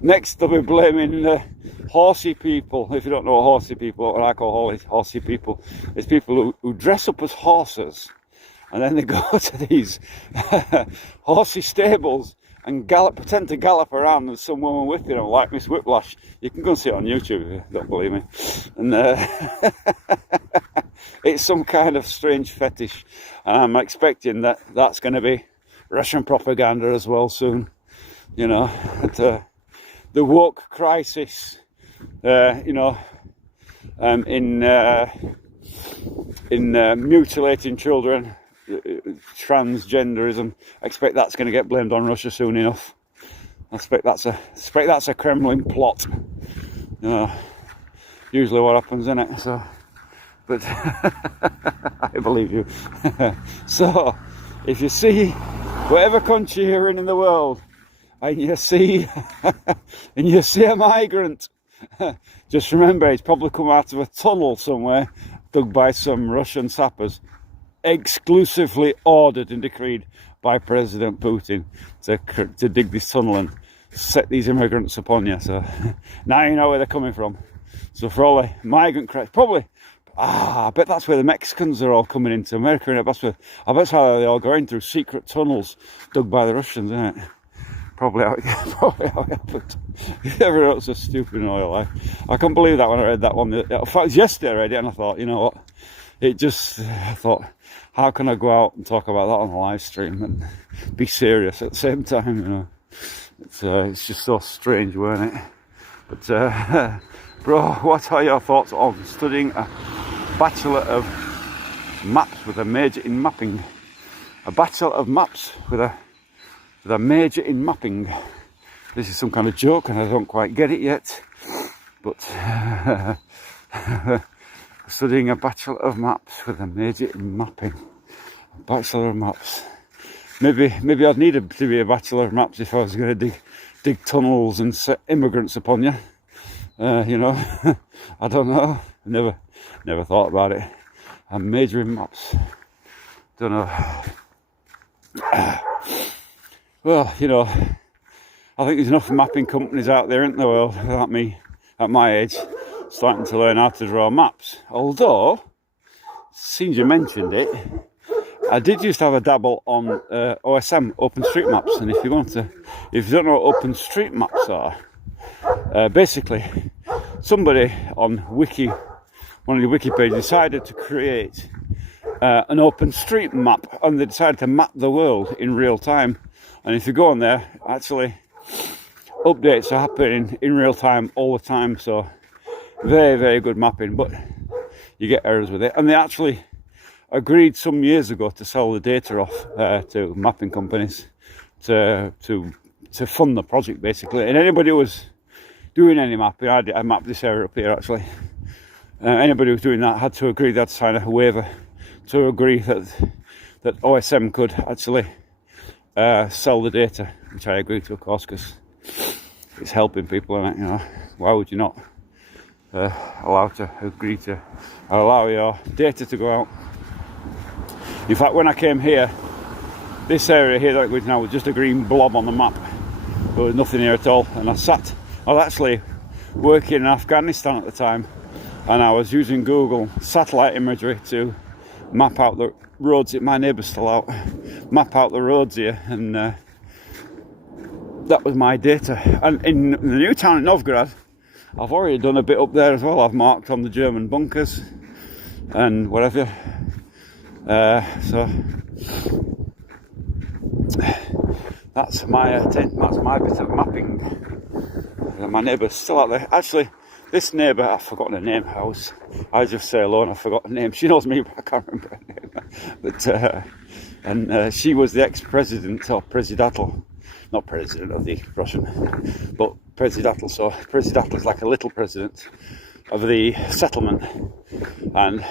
next they'll be blaming horsey people. If you don't know what horsey people, what I call horsey people, it's people who dress up as horses and then they go to these horsey stables and pretend to gallop around with some woman whipping them, like Miss Whiplash. You can go and see it on YouTube if you don't believe me. And it's some kind of strange fetish. And I'm expecting that's going to be Russian propaganda as well soon. The woke crisis, in mutilating children, transgenderism. I expect that's going to get blamed on Russia soon enough. I expect that's a Kremlin plot. Usually what happens, isn't it? So, but I believe you. So, if you see whatever country you're in the world, and you see a migrant, just remember he's probably come out of a tunnel somewhere dug by some Russian sappers, exclusively ordered and decreed by President Putin to dig this tunnel and set these immigrants upon you. So now you know where they're coming from. So for all the migrant crisis, probably, I bet that's where the Mexicans are all coming into America. And I bet that's how they're all going through secret tunnels dug by the Russians, isn't it? Probably how it happened. Everyone else is stupid in all your life. I can't believe that when I read that one. In fact, it was yesterday I read it and I thought, you know what? I thought, how can I go out and talk about that on a live stream and be serious at the same time, It's just so strange, weren't it? But, bro, what are your thoughts on studying a Bachelor of Maps with a major in mapping? A Bachelor of Maps with a major in mapping. This is some kind of joke and I don't quite get it yet, but studying a Bachelor of Maps with a major in mapping. Bachelor of Maps. Maybe I'd need to be a Bachelor of Maps if I was going to dig tunnels and set immigrants upon you. I don't know. Never thought about it. A major in maps. Don't know. Well, I think there's enough mapping companies out there in the world, like me, at my age, starting to learn how to draw maps. Although, since you mentioned it, I did used to have a dabble on OSM, OpenStreetMaps, and if you don't know what OpenStreetMaps are, basically, somebody on one of the wiki pages decided to create an OpenStreetMap, and they decided to map the world in real time. And if you go on there, actually, updates are happening in real time all the time, so very, very good mapping, but you get errors with it. And they actually agreed some years ago to sell the data off to mapping companies to fund the project, basically. And anybody who was doing any mapping, I mapped this area up here actually, anybody who was doing that had to agree, they had to sign a waiver to agree that OSM could actually sell the data, which I agree to, of course, because it's helping people, and why would you not allow your data to go out? In fact, when I came here this area here that we're now was just a green blob on the map. There was nothing here at all, and I was actually working in Afghanistan at the time, and I was using Google satellite imagery to map out the roads. My neighbour's still out. Map out the roads here, and that was my data. And in the new town in Novgorod, I've already done a bit up there as well. I've marked on the German bunkers and whatever. So that's my bit of mapping. My neighbour's still out there. Actually, this neighbour, I've forgotten her name. I just say hello and I've forgotten her name. She knows me, but I can't remember her name. But she was the ex-president or Presidatel, not president of the Russian, but Presidatel. So Presidatel is like a little president of the settlement, and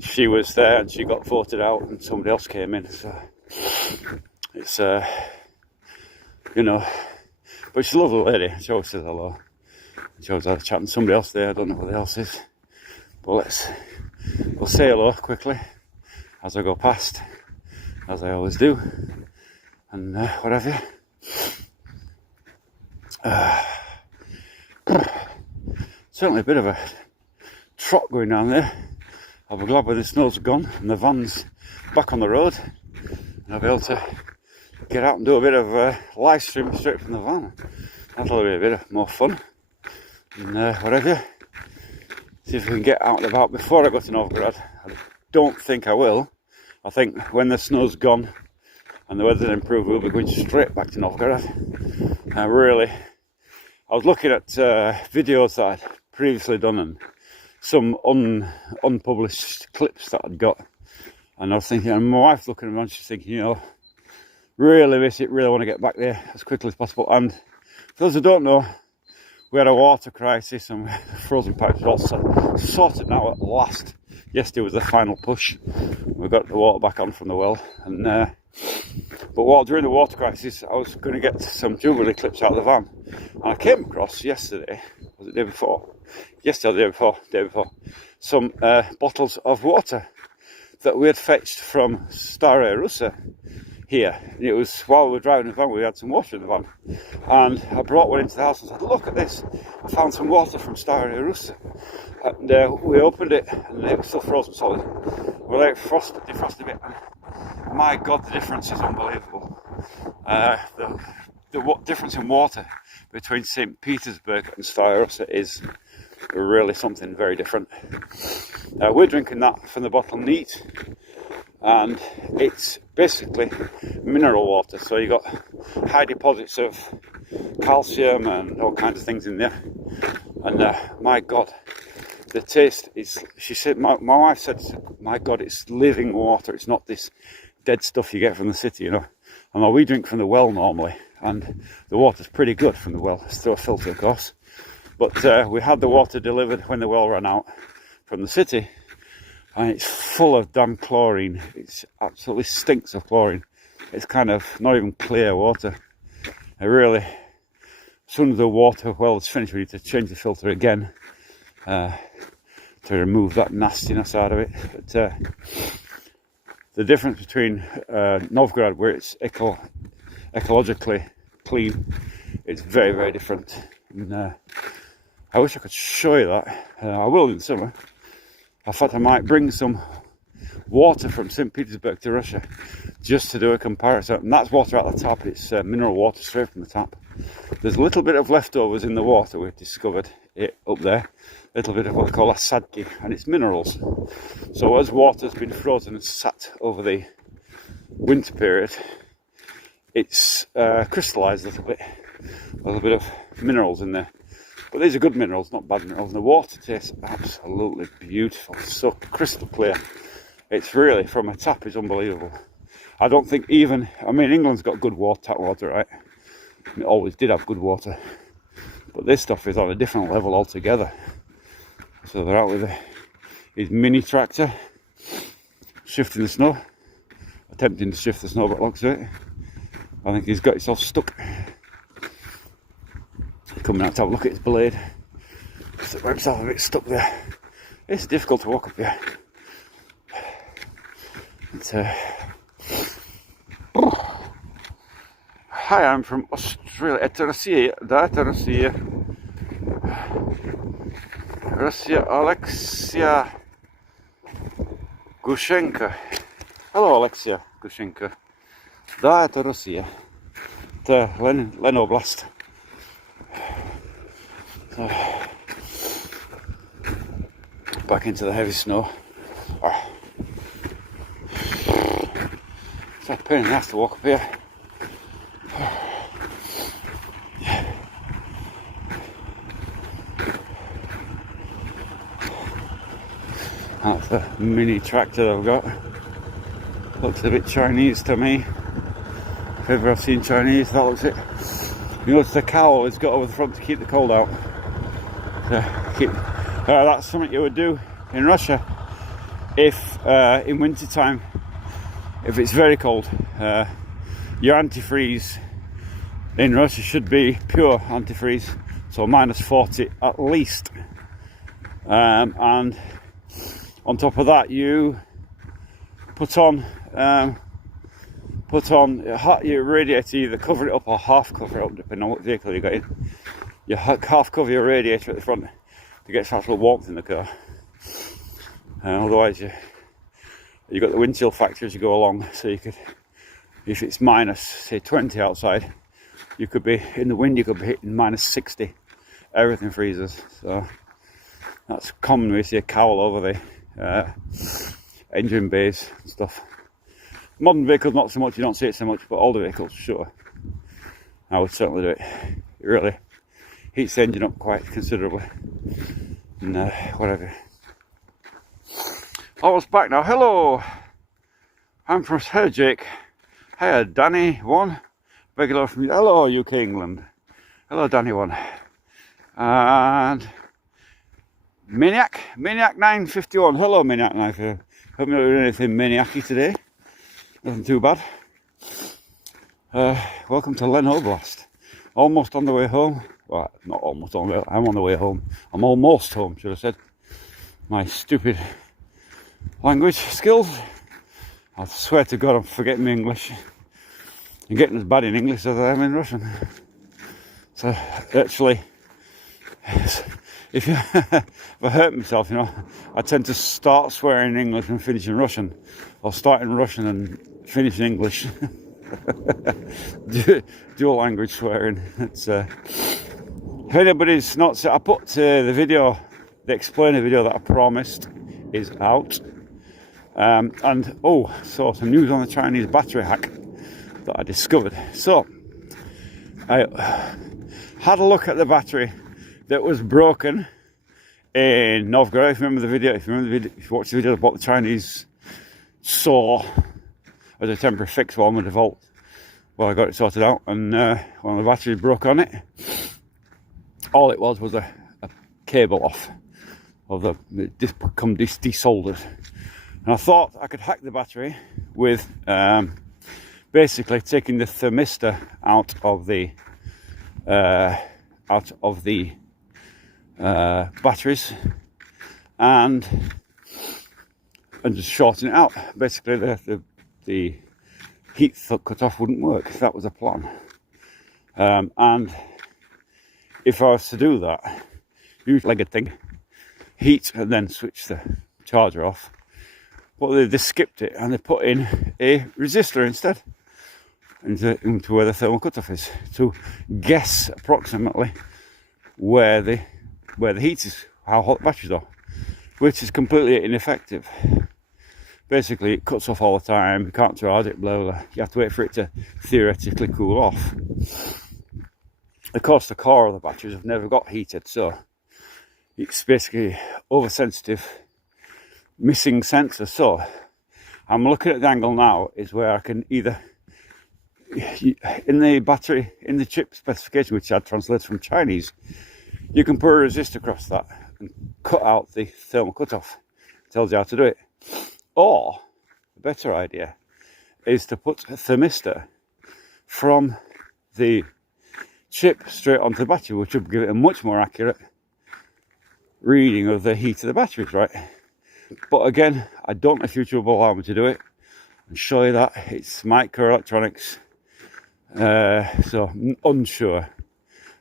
she was there and she got voted out, and somebody else came in. So it's but she's a lovely lady. She always says hello. She always had a chat with somebody else there. I don't know who the else is, but we'll say hello quickly as I go past, as I always do, and whatever. Certainly a bit of a trot going down there. I'll be glad when the snow's gone and the van's back on the road, and I'll be able to get out and do a bit of live stream straight from the van. That'll be a bit more fun, and whatever. See if we can get out and about before I go to Novgorod. I don't think I will. I think when the snow's gone and the weather's improved, we'll be going straight back to Novgorod. I was looking at videos that I'd previously done and some unpublished clips that I'd got, and I was thinking, and my wife's looking at me and she's thinking, really miss it, really want to get back there as quickly as possible. And for those who don't know, we had a water crisis and the frozen pipes were all sorted now at last. Yesterday was the final push. We got the water back on from the well, and but during the water crisis, I was going to get some Jubilee clips out of the van, and I came across yesterday, was it the day before? Yesterday or the day before, some bottles of water that we had fetched from Staraya Russa here. And it was while we were driving the van, we had some water in the van, and I brought one into the house and said, look at this, I found some water from Staraya Russa. And we opened it and it was still frozen solid. We let it defrost a bit, and my God, the difference is unbelievable. The difference in water between St. Petersburg and Staraya Russa is really something very different. We're drinking that from the bottle neat, and it's basically mineral water, so you got high deposits of calcium and all kinds of things in there, and my God, the taste is, she said, my wife said, my God, it's living water, it's not this dead stuff you get from the city, and we drink from the well normally, and the water's pretty good from the well. It's through a filter, of course, but we had the water delivered when the well ran out from the city, and it's full of damn chlorine. It absolutely stinks of chlorine. It's kind of not even clear water. It really, as soon as the water well is finished, we need to change the filter again to remove that nastiness out of it. But the difference between Novgorod, where it's ecologically clean, it's very, very different. And I wish I could show you that. I will in summer. In fact, I might bring some water from St. Petersburg to Russia just to do a comparison. And that's water out the tap. It's mineral water straight from the tap. There's a little bit of leftovers in the water. We've discovered it up there. A little bit of what they call asadki, and it's minerals. So as water's been frozen and sat over the winter period, it's crystallised a little bit of minerals in there. But these are good minerals, not bad minerals. And the water tastes absolutely beautiful. It's so crystal clear. It's really, from a tap, it's unbelievable. I don't think England's got good tap water, right? It always did have good water. But this stuff is on a different level altogether. So they're out with his mini tractor, shifting the snow. Attempting to shift the snow, but looks at it. I think he's got himself stuck. Coming out to have a look at his blade. Just got himself a bit stuck there. It's difficult to walk up here. Hi, I'm from Australia. Это Россия. Да, это Россия. Russia, Alexia Gushenko. Hello, Alexia Gushenko. Да, это Россия. Это Lenoblast. So, back into the heavy snow. Oh. It's a pain in the ass to walk up here. That's a mini tractor I've got. Looks a bit Chinese to me. If ever I've seen Chinese, that looks it. You notice the cowl it's got over the front to keep the cold out. That's something you would do in Russia if in winter time, if it's very cold. Your antifreeze in Russia should be pure antifreeze, so minus 40 at least. And on top of that, you put on your radiator, either cover it up or half cover it up, depending on what vehicle you got in. You half cover your radiator at the front to get some actual warmth in the car. Otherwise, you got the wind chill factor as you go along. So you could, if it's minus say 20 outside, you could be in the wind. You could be hitting minus 60. Everything freezes. So that's common. We see a cowl over the engine bays and stuff. Modern vehicles not so much, you don't see it so much, but older vehicles sure. I would certainly do it. It really heats the engine up quite considerably. And whatever. Almost back now. Hello! I'm from Jake. Hiya, Danny One. Regular from hello UK England. Hello Danny One. And Maniac 951. Hello Maniac 951. Hope you're not doing anything maniac-y today. Nothing too bad. Welcome to Lenoblast. Almost on the way home. Well, not almost on the way. I'm on the way home. I'm almost home, should have said. My stupid language skills. I swear to God, I'm forgetting my English. I'm getting as bad in English as I am in Russian. So actually, if I hurt myself, I tend to start swearing in English and finish in Russian, or start in Russian and finish in English. Dual language swearing. It's if anybody's not, I put the video, the explainer video that I promised is out. So some news on the Chinese battery hack that I discovered. So I had a look at the battery that was broken in Novgorod. If you remember the video, if you watched the video about the Chinese saw as a temporary fix while I'm on the Volt. Well, I got it sorted out, and one of the batteries broke on it. All it was a cable off of it just become desoldered. And I thought I could hack the battery with basically taking the thermistor out of the batteries and just shorting it out. Basically, the heat cut off wouldn't work. That was a plan. And if I was to do that, use like a thing, heat and then switch the charger off. But they skipped it and they put in a resistor instead into where the thermal cutoff is to guess approximately where the heat is, how hot the batteries are, which is completely ineffective. Basically, it cuts off all the time. You can't charge it, blah blah. You have to wait for it to theoretically cool off. Of course, the core of the batteries have never got heated, so it's basically oversensitive, missing sensor. So I'm looking at the angle now is where I can either, in the battery, in the chip specification, which I translated from Chinese, you can put a resistor across that and cut out the thermal cutoff. It tells you how to do it. Or the better idea is to put a thermistor from the chip straight onto the battery, which would give it a much more accurate reading of the heat of the batteries, right? But again, I don't know if YouTube will allow me to do it. and show you that. It's microelectronics, so I'm unsure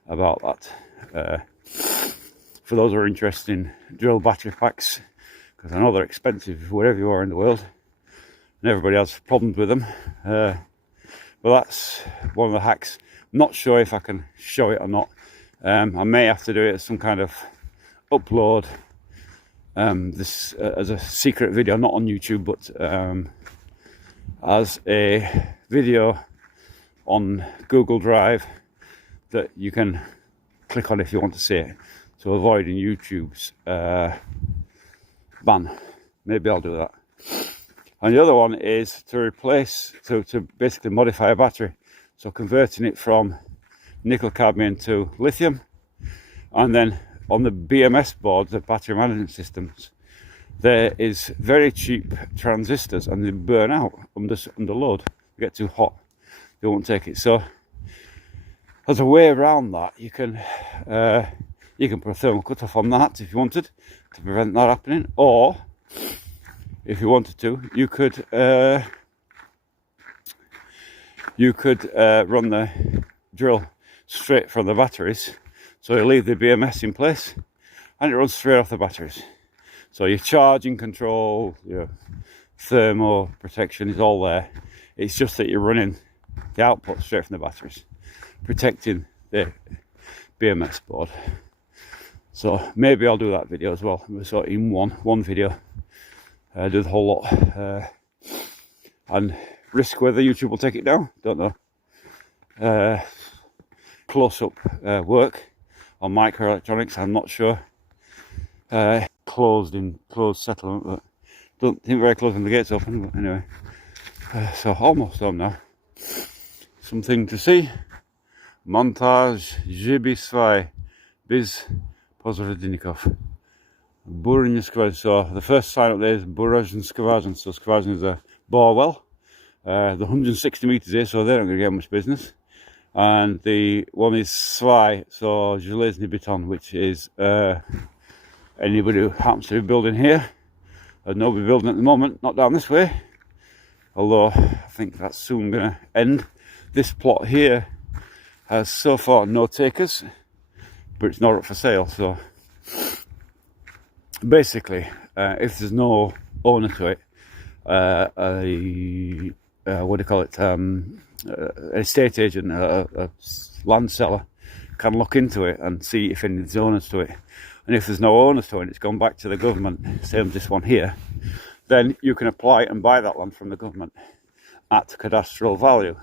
about that. For those who are interested in drill battery packs, because I know they're expensive wherever you are in the world, and everybody has problems with them. But that's one of the hacks. Not sure if I can show it or not. I may have to do it as some kind of upload, this as a secret video, not on YouTube, but as a video on Google Drive that you can click on if you want to see it. So avoiding YouTube's ban. Maybe I'll do that. And the other one is to replace, to basically modify a battery. So converting it from nickel cadmium to lithium. And then on the BMS board, the battery management systems, there is very cheap transistors and they burn out under load. They get too hot, they won't take it. So as a way around that, you can put a thermal cutoff on that if you wanted to prevent that happening, or if you wanted to, you could run the drill straight from the batteries. So you leave the BMS in place and it runs straight off the batteries. So your charging control, your thermal protection is all there. It's just that you're running the output straight from the batteries, protecting the BMS board. So maybe I'll do that video as well. So in one video, do the whole lot, and risk whether YouTube will take it down. Don't know. Close-up work on microelectronics. I'm not sure. Closed settlement, but don't think very close when the gate's open. But anyway, so almost home now. Something to see. Montage Zhibisvai Biz Pozrodinnikov. Burny Skvajan. So the first sign up there is Burajn Skvajan. So Skvajan is a bore well. The 160 metres here, so they're not going to get much business. And the one is Svai, so Железный Beton, which is anybody who happens to be building here. There's nobody building at the moment, not down this way. Although I think that's soon going to end. This plot here has so far no takers, but it's not up for sale. So basically, if there's no owner to it, what do you call it? An estate agent, a land seller, can look into it and see if there's owners to it. And if there's no owners to it, it's gone back to the government, same as this one here, then you can apply and buy that land from the government at cadastral value.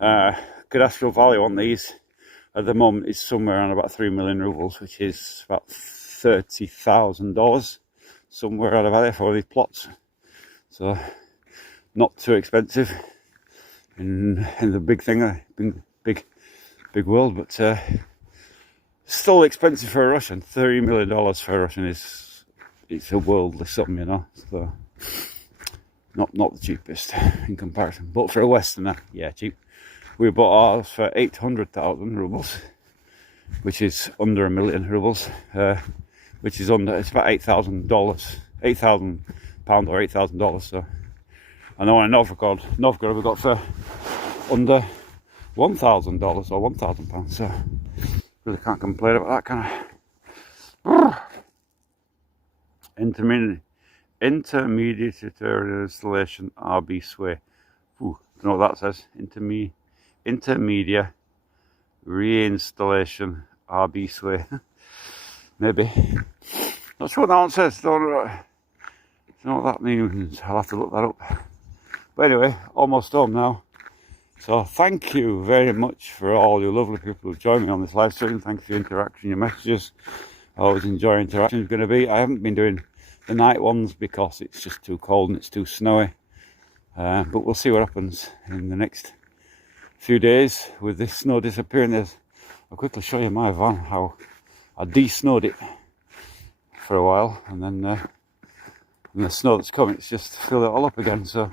Cadastral value on these at the moment is somewhere around about 3 million rubles, which is about $30,000, somewhere out of there for these plots. So not too expensive in the big thing, big world, but still expensive for a Russian. $30 million for a Russian it's a worldly sum, you know. So not the cheapest in comparison, but for a Westerner, yeah, cheap. We bought ours for 800,000 rubles, which is under 1 million rubles, which is it's about $8,000, £8,000 or $8,000. So I know in Novgorod we got for under $1,000 or £1,000. So really can't complain about that, can I? Intermediate installation RB Sway. Ooh, don't know what that says. Intermedia reinstallation RB Sway. Maybe. Not sure what that one says. Don't know what that means. I'll have to look that up. But anyway, almost home now. So thank you very much for all you lovely people who joined me on this live stream. Thank you for your interaction, your messages. I always enjoy interaction. It's going to be. I haven't been doing the night ones because it's just too cold and it's too snowy. But we'll see what happens in the next few days with this snow disappearing. I'll quickly show you my van, how I de-snowed it for a while, and then the snow that's coming, it's just filled it all up again. So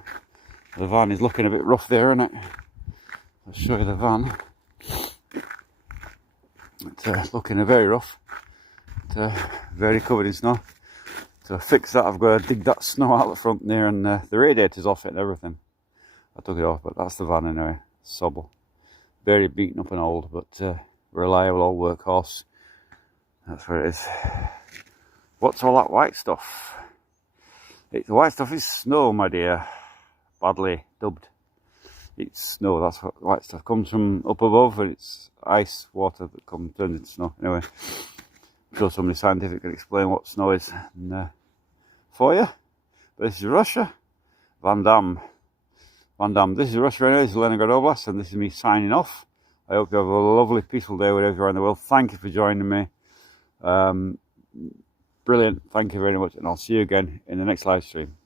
the van is looking a bit rough there, isn't it? I'll show you the van. It's looking very rough, very covered in snow. To fix that, I've got to dig that snow out the front there, and the radiator's off it and everything. I took it off, but that's the van anyway. Sobble. Very beaten up and old, but reliable old workhorse. That's where it is. What's all that white stuff? The white stuff is snow, my dear. Badly dubbed. It's snow, that's what white stuff comes from up above, and it's ice water that turns into snow. Anyway, I'm sure somebody scientific can explain what snow is for you. But this is Russia. Van Dam. This is Russia anyway, this is Leningrad Oblast, and this is me signing off. I hope you have a lovely, peaceful day wherever you are in the world. Thank you for joining me. Brilliant, thank you very much, and I'll see you again in the next live stream.